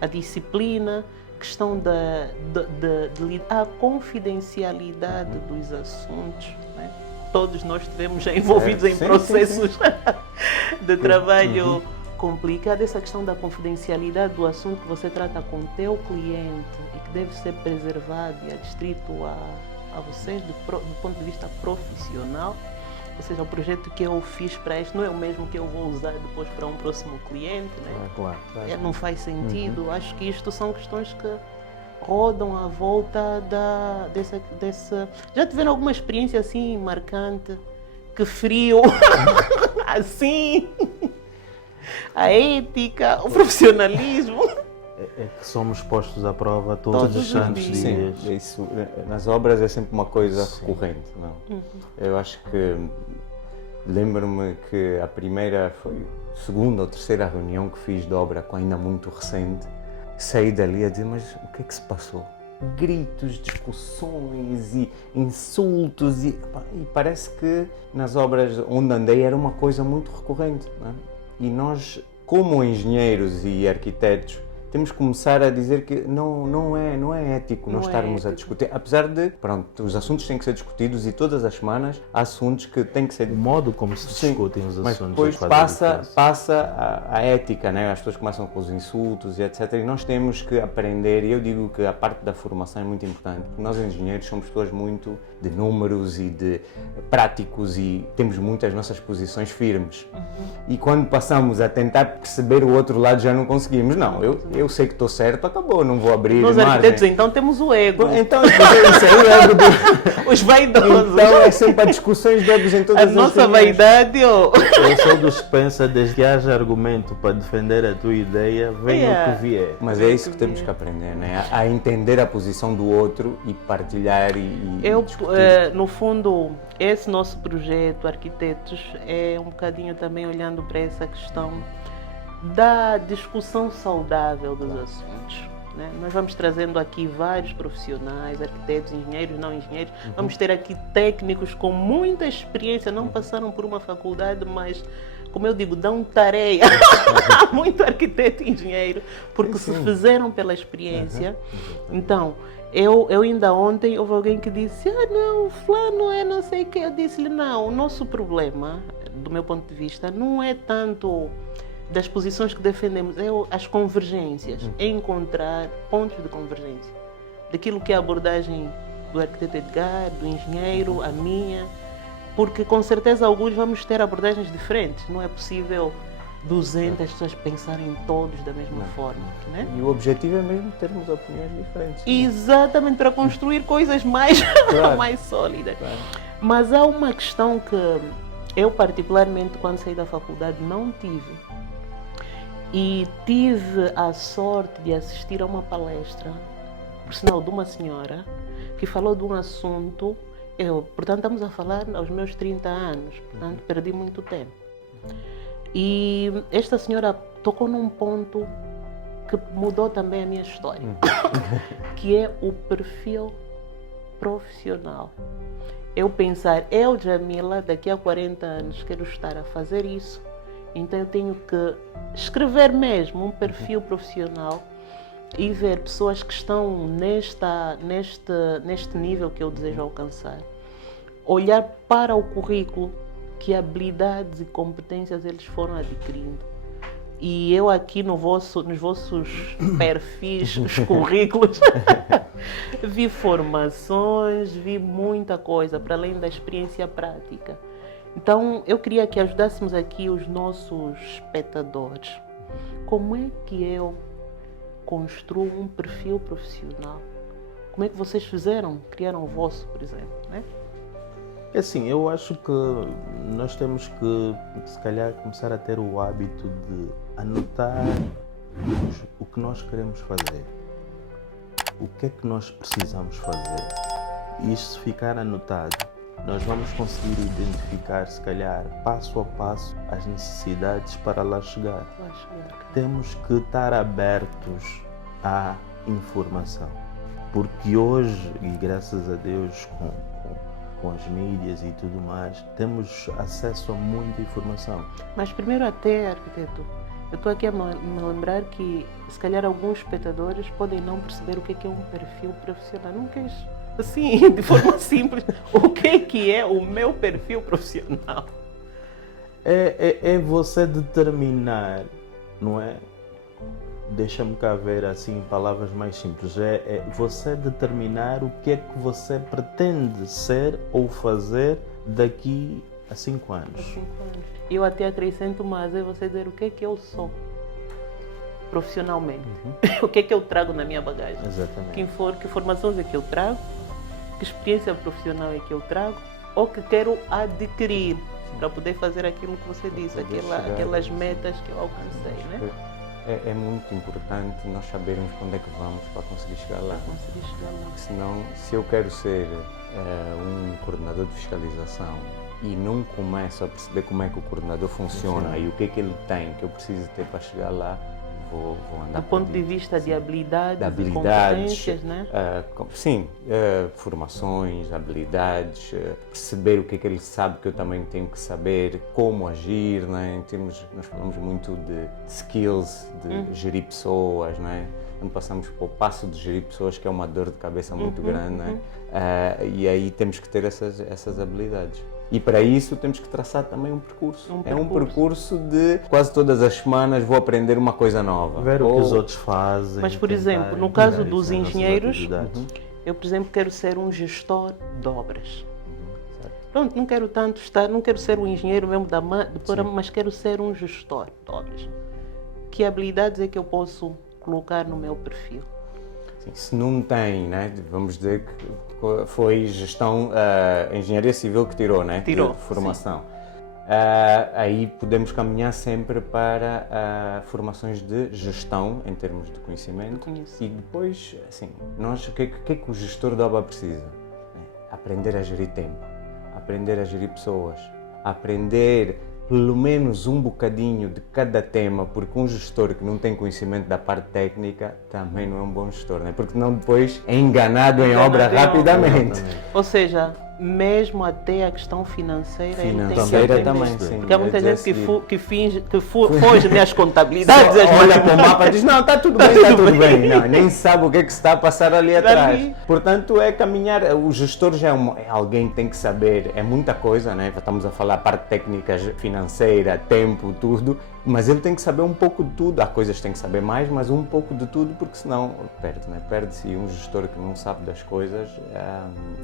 A disciplina, questão de a confidencialidade dos assuntos. Né? Todos nós estivemos já envolvidos em processos de trabalho complicado. Essa questão da confidencialidade do assunto que você trata com o teu cliente e que deve ser preservado e adstrito a vocês do ponto de vista profissional. Ou seja, o projeto que eu fiz para este não é o mesmo que eu vou usar depois para um próximo cliente. Né? Claro. Não faz sentido. Acho que isto são questões que rodam à volta dessa... Já tiveram alguma experiência assim marcante que feriu assim a ética, o profissionalismo? É que somos postos à prova todos os santos dias. Sim, isso, nas obras é sempre uma coisa recorrente. Não? Eu acho que lembro-me que a primeira foi a segunda ou terceira reunião que fiz de obra, ainda muito recente, saí dali a dizer, mas o que é que se passou? Gritos, discussões e insultos e parece que nas obras onde andei era uma coisa muito recorrente. Não é? E nós, como engenheiros e arquitetos, temos que começar a dizer que não é ético nós estarmos a discutir. Apesar de, os assuntos têm que ser discutidos e todas as semanas há assuntos que têm que ser... O modo como se discutem os assuntos. Mas depois passa a ética, né? As pessoas começam com os insultos e etc. E nós temos que aprender, e eu digo que a parte da formação é muito importante, porque nós engenheiros somos pessoas muito de números e de práticos e temos muito as nossas posições firmes. E quando passamos a tentar perceber o outro lado já não conseguimos. Não, eu sei que estou certo, acabou, não vou abrir margem. Nós arquitetos então temos o ego. Então isso é o ego os vaidosos. Então é sempre a discussões de egos em todas as nossa vaidade. Eu sou dos que pensa, desde que haja argumento para defender a tua ideia, venha o que vier. Mas é isso que temos que aprender, né? A entender a posição do outro e partilhar e discutir. No fundo, esse nosso projeto, Arquitetos, é um bocadinho também olhando para essa questão da discussão saudável dos assuntos. Né? Nós vamos trazendo aqui vários profissionais, arquitetos, engenheiros, não engenheiros. Vamos ter aqui técnicos com muita experiência, não passaram por uma faculdade, mas, como eu digo, dão tarefa a muito arquiteto e engenheiro, porque se fizeram pela experiência. Então, eu ainda ontem houve alguém que disse, não, fulano é não sei o que. Eu disse-lhe, não, o nosso problema, do meu ponto de vista, não é tanto das posições que defendemos, é as convergências, é encontrar pontos de convergência. Daquilo que é a abordagem do arquiteto Edgar, do engenheiro, a minha, porque com certeza alguns vamos ter abordagens diferentes. Não é possível 200 pessoas pensarem todos da mesma forma, né? E o objetivo é mesmo termos opiniões diferentes. Exatamente, para construir coisas mais, mais sólidas. Claro. Mas há uma questão que eu particularmente quando saí da faculdade não tive. E tive a sorte de assistir a uma palestra, por sinal de uma senhora, que falou de um assunto. Portanto, estamos a falar aos meus 30 anos, portanto, perdi muito tempo. E esta senhora tocou num ponto que mudou também a minha história, que é o perfil profissional. Eu pensar, Jamila, daqui a 40 anos quero estar a fazer isso, então eu tenho que escrever mesmo um perfil profissional e ver pessoas que estão neste nível que eu desejo alcançar. Olhar para o currículo, que habilidades e competências eles foram adquirindo. E eu aqui nos vossos perfis, os currículos, vi formações, vi muita coisa, para além da experiência prática. Então, eu queria que ajudássemos aqui os nossos espectadores. Como é que eu construo um perfil profissional? Como é que vocês fizeram? Criaram o vosso, por exemplo, né? É assim, eu acho que nós temos que, se calhar, começar a ter o hábito de anotar o que nós queremos fazer, o que é que nós precisamos fazer. E isto, se ficar anotado, nós vamos conseguir identificar, se calhar, passo a passo, as necessidades para lá chegar. Temos que estar abertos à informação, porque hoje, e graças a Deus, com as mídias e tudo mais, temos acesso a muita informação. Mas primeiro até, arquiteto, eu estou aqui a me lembrar que se calhar alguns espectadores podem não perceber o que é um perfil profissional. Não queres, assim, de forma simples, o que é o meu perfil profissional? É você determinar, não é? Deixa-me cá ver assim palavras mais simples. É você determinar o que é que você pretende ser ou fazer daqui a 5 anos. Eu até acrescento mais, é você dizer o que é que eu sou profissionalmente. O que é que eu trago na minha bagagem. Exatamente. Que formações é que eu trago, que experiência profissional é que eu trago, ou que quero adquirir para poder fazer aquilo que você disse, aquelas metas que eu alcancei, né? É muito importante nós sabermos para onde é que vamos para conseguir chegar lá. Porque senão, se eu quero ser um coordenador de fiscalização e não começo a perceber como é que o coordenador funciona e o que é que ele tem, que eu preciso ter para chegar lá, vou andar. Do ponto de vista de habilidades, de competências, né? Formações, habilidades, perceber o que é que ele sabe que eu também tenho que saber, como agir, né? Nós falamos muito de skills, de gerir pessoas, né? Quando passamos por o passo de gerir pessoas, que é uma dor de cabeça muito grande, né? E aí temos que ter essas habilidades. E para isso temos que traçar também um percurso. É um percurso de quase todas as semanas vou aprender uma coisa nova. Ver o que os outros fazem. Mas, por exemplo, no caso dos engenheiros, eu, por exemplo, quero ser um gestor de obras. Pronto, não quero tanto não quero ser um engenheiro mesmo mas quero ser um gestor de obras. Que habilidades é que eu posso colocar no meu perfil? Sim, se não tem, né, vamos dizer que foi gestão, engenharia civil que tirou, né, de formação. Aí podemos caminhar sempre para formações de gestão em termos de conhecimento. E depois, assim, o que é que o gestor de obra precisa? Aprender a gerir tempo, aprender a gerir pessoas, aprender pelo menos um bocadinho de cada tema, porque um gestor que não tem conhecimento da parte técnica também não é um bom gestor, né? Porque senão depois é enganado em obra rapidamente. Ou seja, mesmo até a questão financeira também, sim. Porque há muita gente que foge das contabilidades. Olha para o mapa e diz, não, está tudo bem. Não, nem sabe o que é que se está a passar ali atrás. Portanto, é caminhar, o gestor já é alguém que tem que saber, é muita coisa, né? Estamos a falar parte técnica, financeira, tempo, tudo, mas ele tem que saber um pouco de tudo. Há coisas que tem que saber mais, mas um pouco de tudo, porque senão perde, né? Perde-se. E um gestor que não sabe das coisas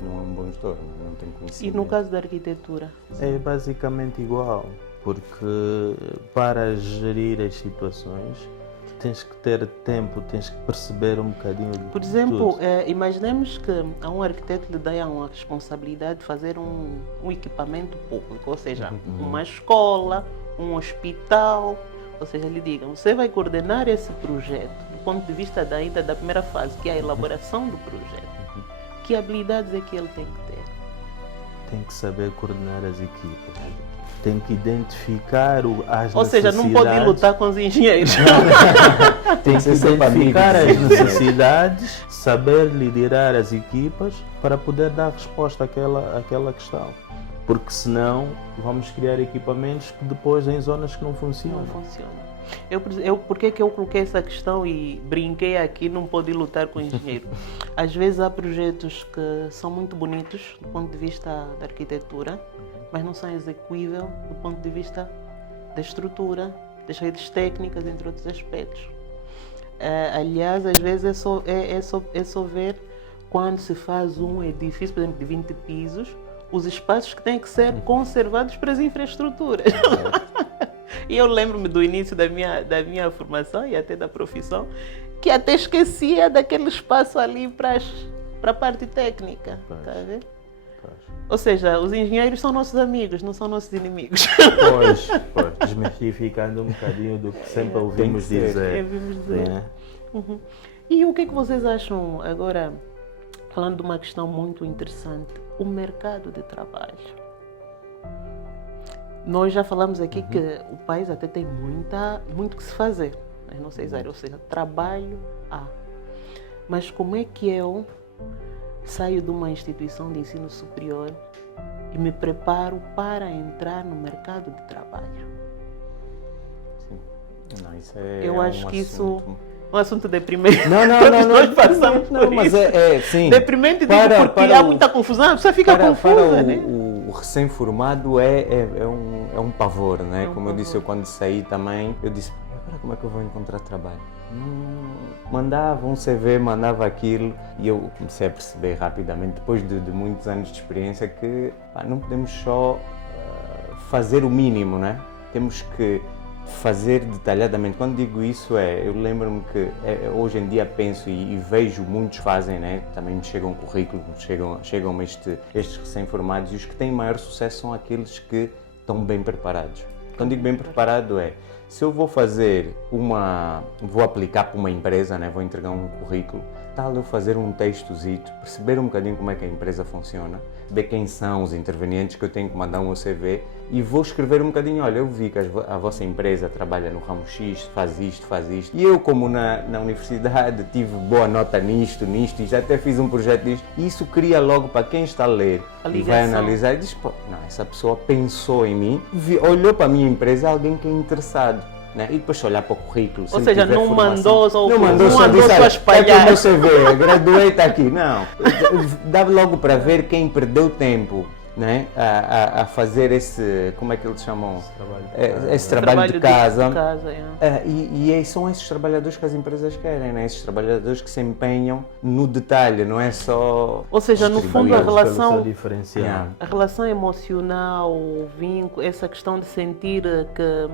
não é um bom gestor, não tem conhecimento. E no caso da arquitetura? É basicamente igual. porque para gerir as situações tens que ter tempo, tens que perceber um bocadinho de Por exemplo, tudo. imaginemos que a um arquiteto lhe dê uma responsabilidade de fazer um equipamento público, ou seja, uma escola, um hospital, ou seja, lhe digam, você vai coordenar esse projeto do ponto de vista ainda da primeira fase, que é a elaboração do projeto. Que habilidades é que ele tem que ter? Tem que saber coordenar as equipas. Tem que identificar as necessidades. Ou seja, não pode ir lutar com os engenheiros. Tem que identificar as necessidades, saber liderar as equipas para poder dar resposta àquela questão. Porque senão vamos criar equipamentos que depois em zonas que não funcionam. Não funciona. Por que eu coloquei essa questão e brinquei aqui, não pode ir lutar com o engenheiro? Às vezes há projetos que são muito bonitos do ponto de vista da arquitetura, mas não são execuíveis do ponto de vista da estrutura, das redes técnicas, entre outros aspectos. Aliás, às vezes é só ver quando se faz um edifício, por exemplo, de 20 pisos, os espaços que têm que ser conservados para as infraestruturas. E eu lembro-me do início da minha formação e até da profissão, que até esquecia daquele espaço ali para a parte técnica. Tá a ver? Ou seja, os engenheiros são nossos amigos, não são nossos inimigos. Pois, desmistificando um bocadinho do que sempre ouvimos dizer. Né? E o que é que vocês acham agora, falando de uma questão muito interessante, o mercado de trabalho? Nós já falamos aqui que o país até tem muito que se fazer, mas não sei dizer, ou seja, trabalho há. Mas como é que eu saio de uma instituição de ensino superior e me preparo para entrar no mercado de trabalho? Sim. Não, isso é eu acho que assunto... isso é um assunto deprimente. Não, nós passamos não, por mas isso. sim. Deprimente porque há muita confusão, a pessoa fica confusa, né? O recém-formado é um pavor, né? Como eu disse, eu quando saí também, eu disse, agora como é que eu vou encontrar trabalho? Mandava um CV, mandava aquilo e eu comecei a perceber rapidamente, depois de muitos anos de experiência, que não podemos só fazer o mínimo, né? Temos que fazer detalhadamente. Quando digo isso, eu lembro-me que hoje em dia penso e vejo muitos fazem, né? Também me chegam currículos, chegam estes recém-formados, e os que têm maior sucesso são aqueles que estão bem preparados. Quando digo bem preparado se eu vou vou aplicar para uma empresa, né? Vou entregar um currículo, tal eu fazer um textozito, perceber um bocadinho como é que a empresa funciona, ver quem são os intervenientes que eu tenho que mandar um CV e vou escrever um bocadinho, olha, eu vi que a vossa empresa trabalha no ramo X, faz isto, e eu como na universidade tive boa nota nisto, e já até fiz um projeto disto, e isso cria logo para quem está a ler e vai analisar e diz, essa pessoa pensou em mim, olhou para a minha empresa, alguém que é interessado. Né? E depois olhar para o currículo. Ou seja, não mandou só a espalhar. Está aqui o meu CV, graduei, está aqui. Não. Dá logo para ver quem perdeu tempo, né? a fazer esse, como é que eles chamam? Esse trabalho de casa. E são esses trabalhadores que as empresas querem, né? Esses trabalhadores que se empenham no detalhe, não é só... Ou seja, no fundo a relação emocional, o vínculo, essa questão de sentir que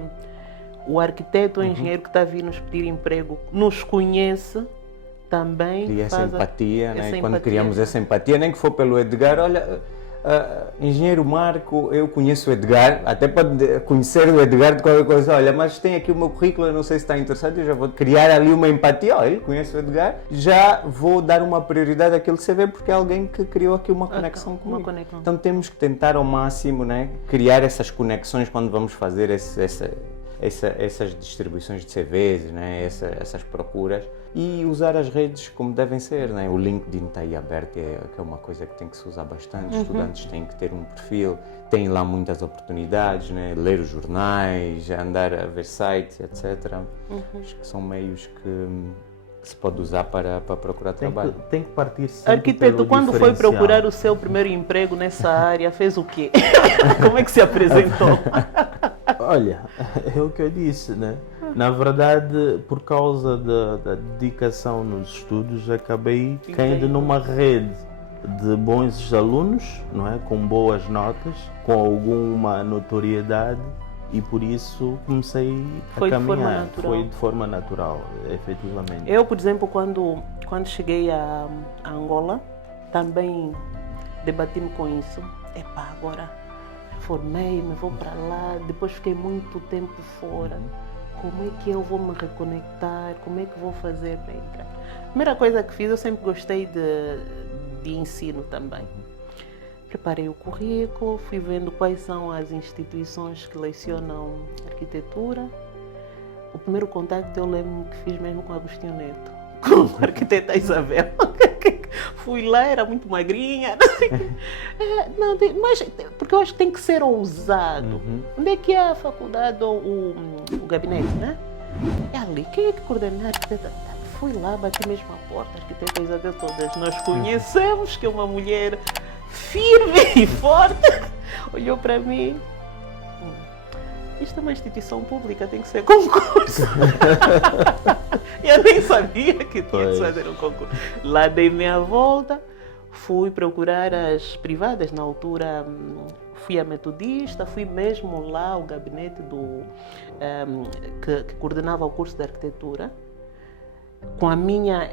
o arquiteto ou engenheiro que está a vir nos pedir emprego nos conhece também. Cria essa empatia, né? Quando criamos essa empatia, nem que for pelo Edgar, olha, engenheiro Marco, eu conheço o Edgar, até pode conhecer o Edgar de qualquer coisa, olha, mas tem aqui o meu currículo, eu não sei se está interessado, eu já vou criar ali uma empatia, olha, ele conhece o Edgar, já vou dar uma prioridade àquele CV porque é alguém que criou aqui uma conexão comigo. Então temos que tentar ao máximo, né, criar essas conexões quando vamos fazer essas distribuições de CVs, né? essas procuras, e usar as redes como devem ser. Né? O LinkedIn está aí aberto, que é uma coisa que tem que se usar bastante. Os estudantes têm que ter um perfil, têm lá muitas oportunidades, né? Ler os jornais, andar a ver sites, etc. Acho que são meios que se pode usar para procurar trabalho. Tem que partir sempre. Arquiteto, quando foi procurar o seu primeiro emprego nessa área, fez o quê? Como é que se apresentou? Olha, é o que eu disse, né? Na verdade, por causa da dedicação nos estudos, acabei caindo numa rede de bons alunos, não é? Com boas notas, com alguma notoriedade, e por isso comecei Foi a de forma caminhar. natural. Foi de forma natural, efetivamente. Eu, por exemplo, quando cheguei a Angola, também debati-me com isso. Epá, agora formei-me, vou para lá, depois fiquei muito tempo fora. Como é que eu vou me reconectar? Como é que vou fazer para entrar? A primeira coisa que fiz, eu sempre gostei de ensino também. Preparei o currículo, fui vendo quais são as instituições que lecionam arquitetura. O primeiro contacto eu lembro que fiz mesmo com Agostinho Neto, com a arquiteta Isabel. Fui lá, era muito magrinha. Não, mas porque eu acho que tem que ser ousado. Onde é que é a faculdade ou o gabinete, né? É ali. Quem é que coordena a arquiteta? Fui lá, bati mesmo à porta, a arquiteta Isabel, todas nós conhecemos, que é uma mulher firme e forte. Olhou para mim. Isto é uma instituição pública, tem que ser concurso. Eu nem sabia que tinha de fazer um concurso. Lá dei meia volta, fui procurar as privadas. Na altura fui a metodista, fui mesmo lá ao gabinete que coordenava o curso de arquitetura. Com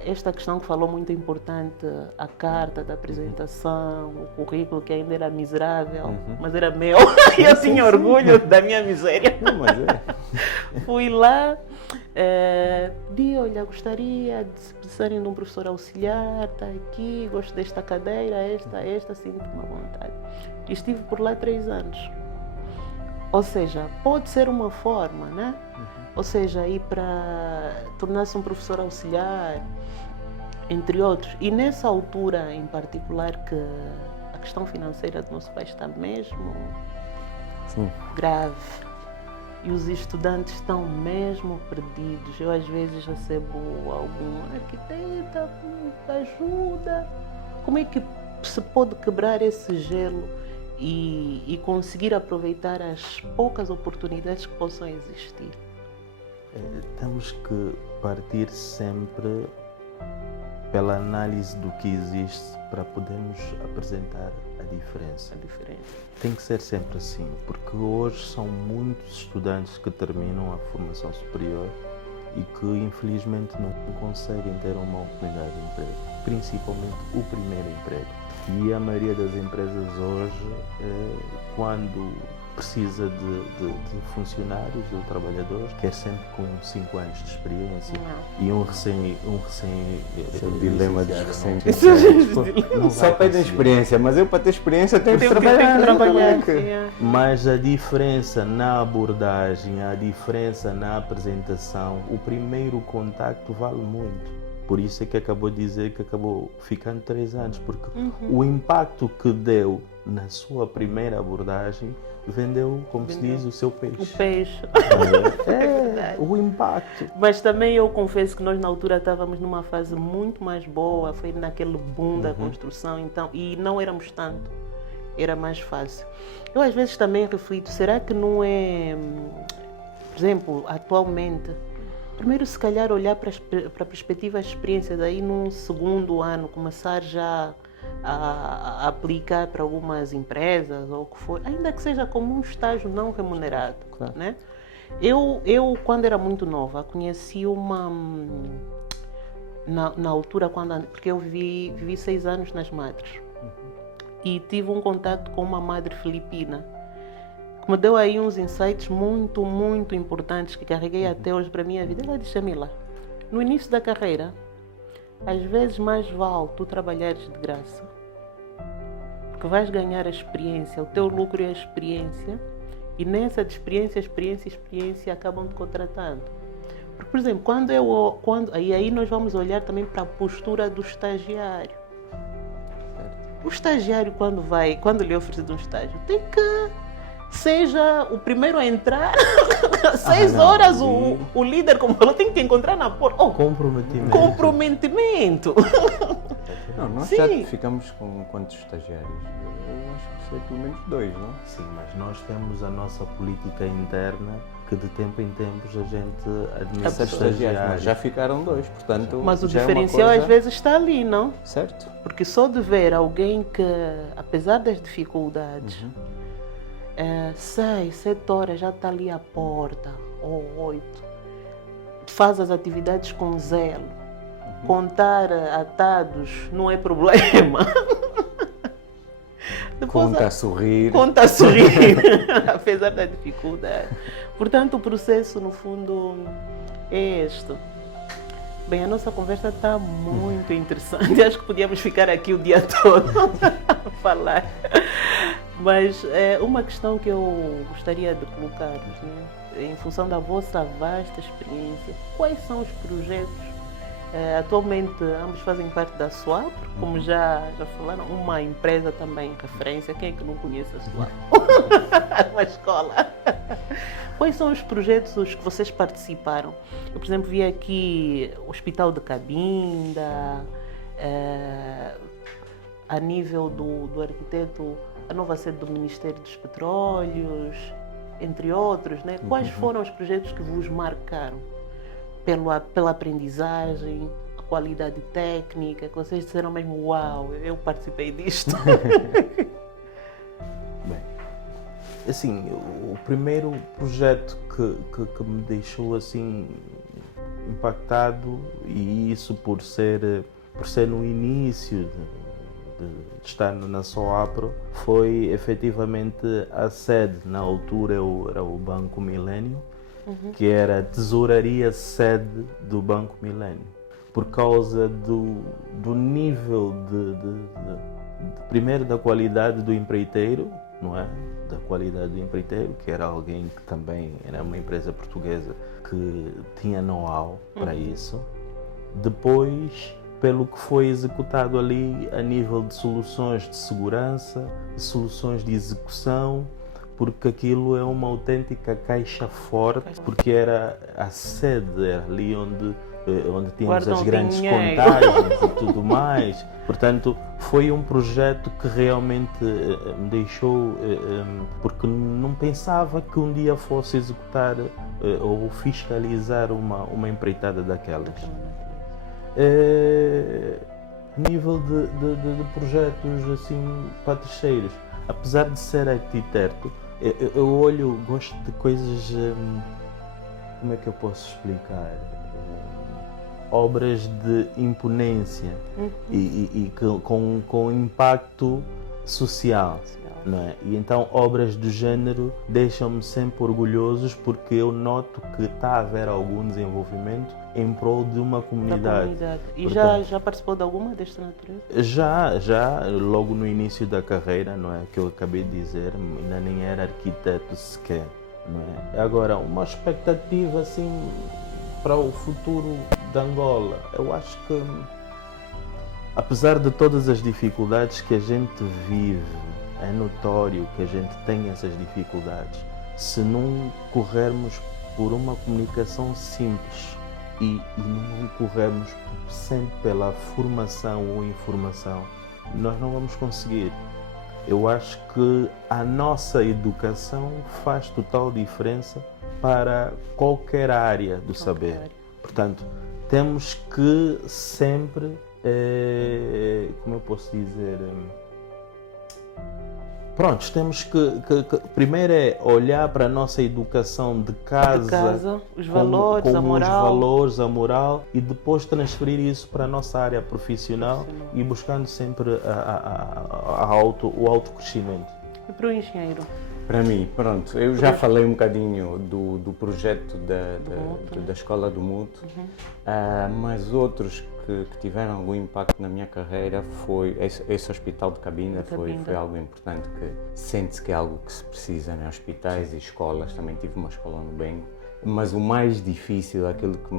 esta questão que falou muito importante, a carta da apresentação, o currículo que ainda era miserável, mas era meu, e eu tinha orgulho da minha miséria. Não, mas é. Fui lá, olha, gostaria de precisarem de um professor auxiliar, está aqui, gosto desta cadeira, esta, sinto-me à vontade. E estive por lá 3 anos. Ou seja, pode ser uma forma, né? Ou seja, ir para tornar-se um professor auxiliar, entre outros. E nessa altura em particular que a questão financeira do nosso país está mesmo grave. E os estudantes estão mesmo perdidos. Eu às vezes recebo algum arquiteta, ajuda. Como é que se pode quebrar esse gelo e conseguir aproveitar as poucas oportunidades que possam existir? Temos que partir sempre pela análise do que existe para podermos apresentar a diferença. Tem que ser sempre assim, porque hoje são muitos estudantes que terminam a formação superior e que infelizmente não conseguem ter uma oportunidade de emprego, principalmente o primeiro emprego. E a maioria das empresas hoje, quando precisa de funcionários ou trabalhadores, quer sempre com 5 anos de experiência e um recém o dilema dos recém não só pedem experiência, mas eu para ter experiência tenho que trabalhar. Mas a diferença na abordagem, a diferença na apresentação, o primeiro contacto vale muito. Por isso é que acabou de dizer que acabou ficando 3 anos, porque o impacto que deu na sua primeira abordagem vendeu, como se diz, o seu peixe. O peixe. O impacto. Mas também eu confesso que nós na altura estávamos numa fase muito mais boa, foi naquele boom da construção, então, e não éramos tanto, era mais fácil. Eu às vezes também reflito, será que não é, por exemplo, atualmente, primeiro se calhar olhar para a perspectiva, a experiência, daí num segundo ano começar já a aplicar para algumas empresas ou o que for, ainda que seja como um estágio não remunerado, né? Eu quando era muito nova conheci uma na altura porque eu vivi 6 anos nas Madres e tive um contato com uma madre filipina que me deu aí uns insights muito, muito importantes que carreguei até hoje para a minha vida. Ela disse: Jamila, no início da carreira, às vezes mais vale tu trabalhares de graça, porque vais ganhar a experiência, o teu lucro é a experiência, e nessa de experiência acabam te contratando. Porque, por exemplo, aí nós vamos olhar também para a postura do estagiário. O estagiário quando lhe é oferecido um estágio, tem que seja o primeiro a entrar, 6 horas o líder, como falou, tem que encontrar na porta. Comprometimento. Não, nós já ficamos com quantos estagiários? Eu acho que sei pelo menos 2, não? Sim, mas nós temos a nossa política interna que de tempo em tempos a gente admite estagiários. Mas já ficaram 2, portanto. Mas o diferencial às vezes está ali, não? Certo. Porque só de ver alguém que, apesar das dificuldades, 6, 7 horas já está ali à porta, ou 8. Faz as atividades com zelo. Contar atados não é problema. Depois, Conta a sorrir. Conta a sorrir, apesar da dificuldade. Portanto, o processo, no fundo, é este. Bem, a nossa conversa está muito interessante. Acho que podíamos ficar aqui o dia todo a falar. Mas uma questão que eu gostaria de colocar-vos, né? Em função da vossa vasta experiência, quais são os projetos? Atualmente, ambos fazem parte da SWAP, como já falaram, uma empresa também referência. Quem é que não conhece a SWAP? Uma escola. Quais são os projetos que vocês participaram? Eu, por exemplo, vi aqui o Hospital de Cabinda, a nível do arquiteto, a nova sede do Ministério dos Petróleos, entre outros, né? Quais foram os projetos que vos marcaram? Pela aprendizagem, a qualidade técnica, que vocês disseram mesmo, uau, eu participei disto. Bem, assim, o primeiro projeto que me deixou assim impactado, e isso por ser no início de estar na SOAPRO, foi efetivamente a sede. Na altura era o Banco Milênio, que era a tesouraria sede do Banco Milênio, por causa do nível primeiro da qualidade do empreiteiro, não é? Da qualidade do empreiteiro, que era alguém que também era uma empresa portuguesa que tinha know-how para isso. Depois, pelo que foi executado ali a nível de soluções de segurança, de soluções de execução, porque aquilo é uma autêntica caixa forte, porque era a sede, era ali onde tínhamos Guardam as grandes dinheiro. contagens e tudo mais. Portanto, foi um projeto que realmente me deixou, porque não pensava que um dia fosse executar ou fiscalizar uma empreitada daquelas. A nível de projetos assim para terceiros, apesar de ser arquiteto, eu gosto de coisas, como é que eu posso explicar? Obras de imponência e com impacto social. Não é? E então obras do género deixam-me sempre orgulhosos, porque eu noto que está a haver algum desenvolvimento em prol de uma comunidade. E Portanto, já participou de alguma desta natureza? Já, logo no início da carreira, não é? Que eu acabei de dizer, ainda nem era arquiteto sequer. Não é? Agora, uma expectativa assim para o futuro de Angola, eu acho que, apesar de todas as dificuldades que a gente vive, é notório que a gente tem essas dificuldades. Se não corrermos por uma comunicação simples e não corrermos sempre pela formação ou informação, nós não vamos conseguir. Eu acho que a nossa educação faz total diferença para qualquer área do saber. Portanto, temos que sempre, como eu posso dizer, pronto, temos que primeiro é olhar para a nossa educação de casa, os valores, a moral. Os valores, a moral, e depois transferir isso para a nossa área profissional e buscando sempre o autocrescimento. E para o engenheiro? Para mim, pronto, eu já falei um bocadinho do projeto da Escola do Muto, mas outros que tiveram algum impacto na minha carreira foi esse Hospital de Cabinda, foi algo importante, que sente-se que é algo que se precisa, né? Hospitais e escolas, também tive uma escola no Bengo, mas o mais difícil, aquilo que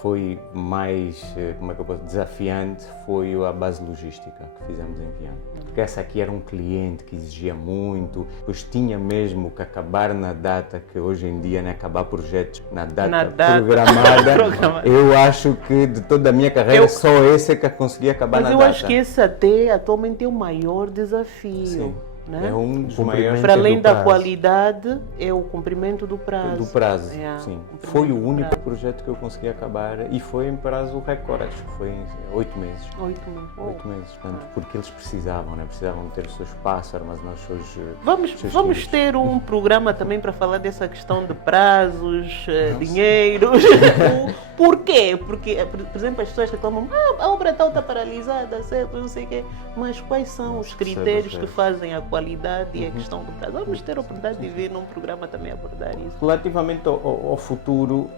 foi mais, como é que eu posso, desafiante, foi a base logística que fizemos em Viana. Porque essa aqui era um cliente que exigia muito, pois tinha mesmo que acabar na data, que hoje em dia, né, acabar projetos na data programada. Eu acho que de toda a minha carreira, só esse é que eu consegui acabar na data. Mas eu acho que esse até atualmente é o maior desafio. Sim. né? É um dos Cumprimento maiores. Para além do da prazo. qualidade, é o cumprimento do prazo. Do prazo, É, sim. cumprimento Foi o do único prazo. projeto que eu consegui acabar e foi em prazo recorde, acho que foi em 8 meses. 8 meses. 8 meses, portanto, porque eles precisavam, né? Precisavam ter o seu espaço, armazenar os seus. Vamos livros. ter um programa também para falar dessa questão de prazos, dinheiros. Por quê? Porque, por exemplo, as pessoas reclamam, a obra tal está paralisada, certo, não sei o quê. Mas quais são os critérios que fazem a qualidade e a questão do prazo? Vamos ter a oportunidade de vir num programa também abordar isso. Relativamente ao futuro,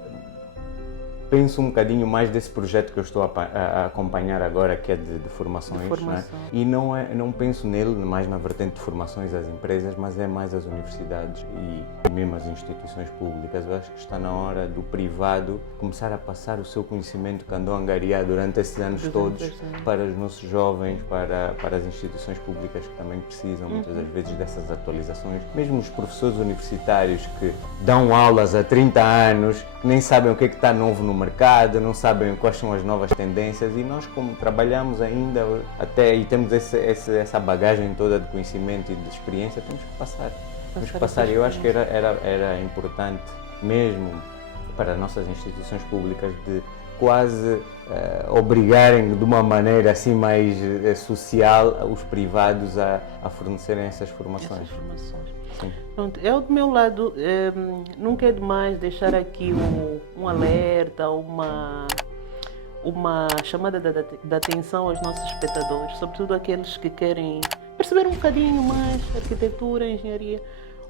penso um bocadinho mais desse projeto que eu estou a acompanhar agora, que é de formações. De formação. Né? E não penso nele mais na vertente de formações às empresas, mas é mais às universidades e mesmo às instituições públicas. Eu acho que está na hora do privado começar a passar o seu conhecimento que andou a angariar durante esses anos todos para os nossos jovens, para as instituições públicas que também precisam muitas das vezes dessas atualizações. Mesmo os professores universitários que dão aulas há 30 anos, que nem sabem o que está novo no mercado, não sabem quais são as novas tendências, e nós, como trabalhamos ainda até e temos essa bagagem toda de conhecimento e de experiência, temos que passar. Eu acho que era importante mesmo para as nossas instituições públicas de quase obrigarem de uma maneira assim mais social os privados a fornecerem essas formações. Sim. Pronto, eu do meu lado nunca é demais deixar aqui um alerta, uma chamada de atenção aos nossos espectadores, sobretudo aqueles que querem perceber um bocadinho mais arquitetura, engenharia.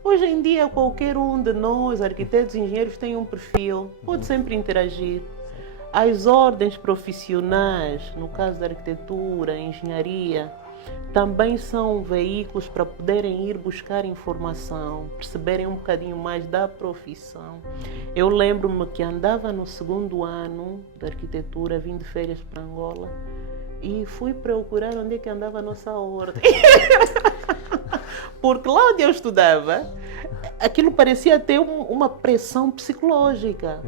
Hoje em dia qualquer um de nós, arquitetos e engenheiros, tem um perfil, pode sempre interagir. As ordens profissionais, no caso da arquitetura, engenharia, também são veículos para poderem ir buscar informação, perceberem um bocadinho mais da profissão. Eu lembro-me que andava no 2º ano de arquitetura, vim de férias para Angola e fui procurar onde é que andava a nossa ordem. Porque lá onde eu estudava, aquilo parecia ter uma pressão psicológica.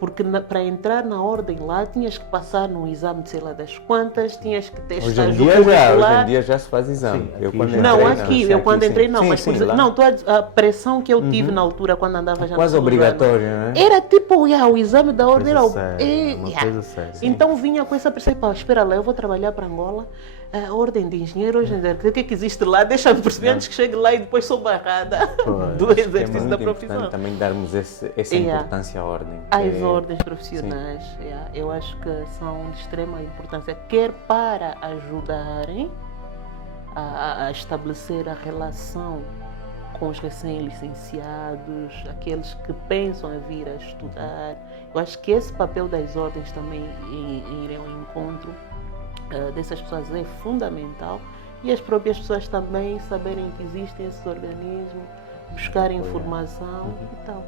Porque para entrar na ordem lá tinhas que passar num exame de sei lá das quantas, tinhas que ter Hoje em dia já se faz exame. Sim, eu quando quando entrei, entrei não, sim, mas sim, por exemplo, não, a pressão que eu tive na altura quando andava já quase no 2º obrigatório, ano, né? era tipo, o exame da ordem era uma coisa séria. Então vinha com essa pressão, espera lá, eu vou trabalhar para Angola, a ordem de engenheiro, hoje em dia, o que é que existe lá? Deixa-me perceber antes que chegue lá e depois sou barrada do exercício da profissão. Também darmos essa importância à ordem. As ordens profissionais, eu acho que são de extrema importância, quer para ajudarem a estabelecer a relação com os recém-licenciados, aqueles que pensam a vir a estudar. Eu acho que esse papel das ordens também ir ao encontro dessas pessoas é fundamental, e as próprias pessoas também saberem que existem esses organismos, buscarem informação e tal.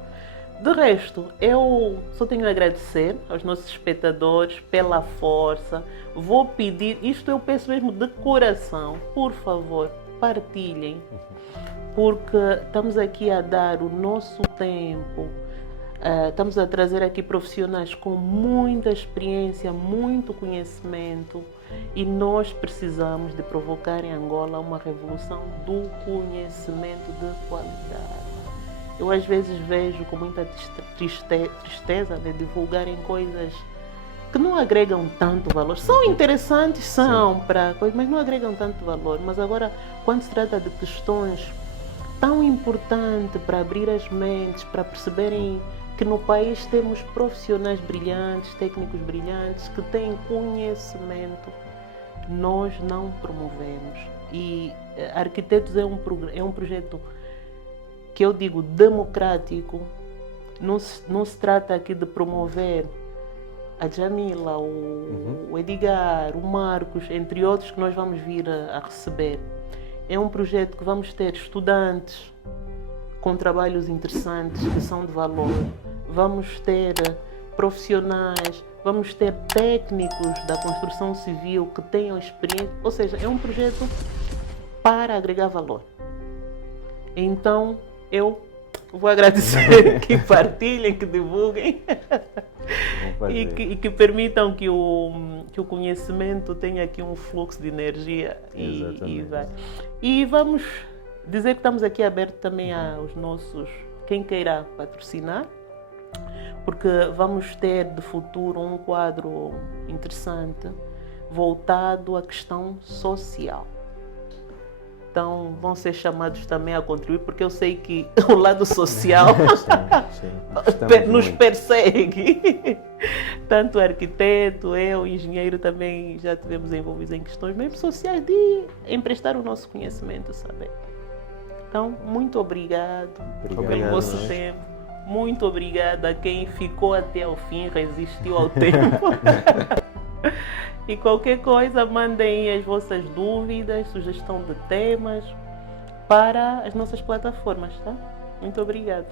De resto, eu só tenho a agradecer aos nossos espectadores pela força. Vou pedir, isto eu peço mesmo de coração, por favor, partilhem, porque estamos aqui a dar o nosso tempo, estamos a trazer aqui profissionais com muita experiência, muito conhecimento, e nós precisamos de provocar em Angola uma revolução do conhecimento de qualidade. Eu às vezes vejo com muita tristeza de divulgarem coisas que não agregam tanto valor. São interessantes, para coisas, mas não agregam tanto valor. Mas agora, quando se trata de questões tão importantes para abrir as mentes, para perceberem que no país temos profissionais brilhantes, técnicos brilhantes, que têm conhecimento, nós não promovemos. E Arquitetos é um projeto que eu digo democrático. Não se trata aqui de promover a Jamila, o Edgar, o Marcos, entre outros que nós vamos vir a receber. É um projeto que vamos ter estudantes com trabalhos interessantes que são de valor, vamos ter profissionais, vamos ter técnicos da construção civil que tenham experiência, ou seja, é um projeto para agregar valor. Então, eu vou agradecer que partilhem, que divulguem. fazer. E que permitam que o conhecimento tenha aqui um fluxo de energia e vai. E vamos dizer que estamos aqui abertos também aos nossos, quem queira patrocinar, porque vamos ter de futuro um quadro interessante voltado à questão social. Então vão ser chamados também a contribuir, porque eu sei que o lado social nos persegue. Tanto o arquiteto, eu, o engenheiro, também já tivemos envolvidos em questões mesmo sociais de emprestar o nosso conhecimento, sabe? Então, muito obrigado pelo vosso tempo. Muito obrigada a quem ficou até ao fim, resistiu ao tempo. E qualquer coisa, mandem as vossas dúvidas, sugestão de temas para as nossas plataformas, tá? Muito obrigada.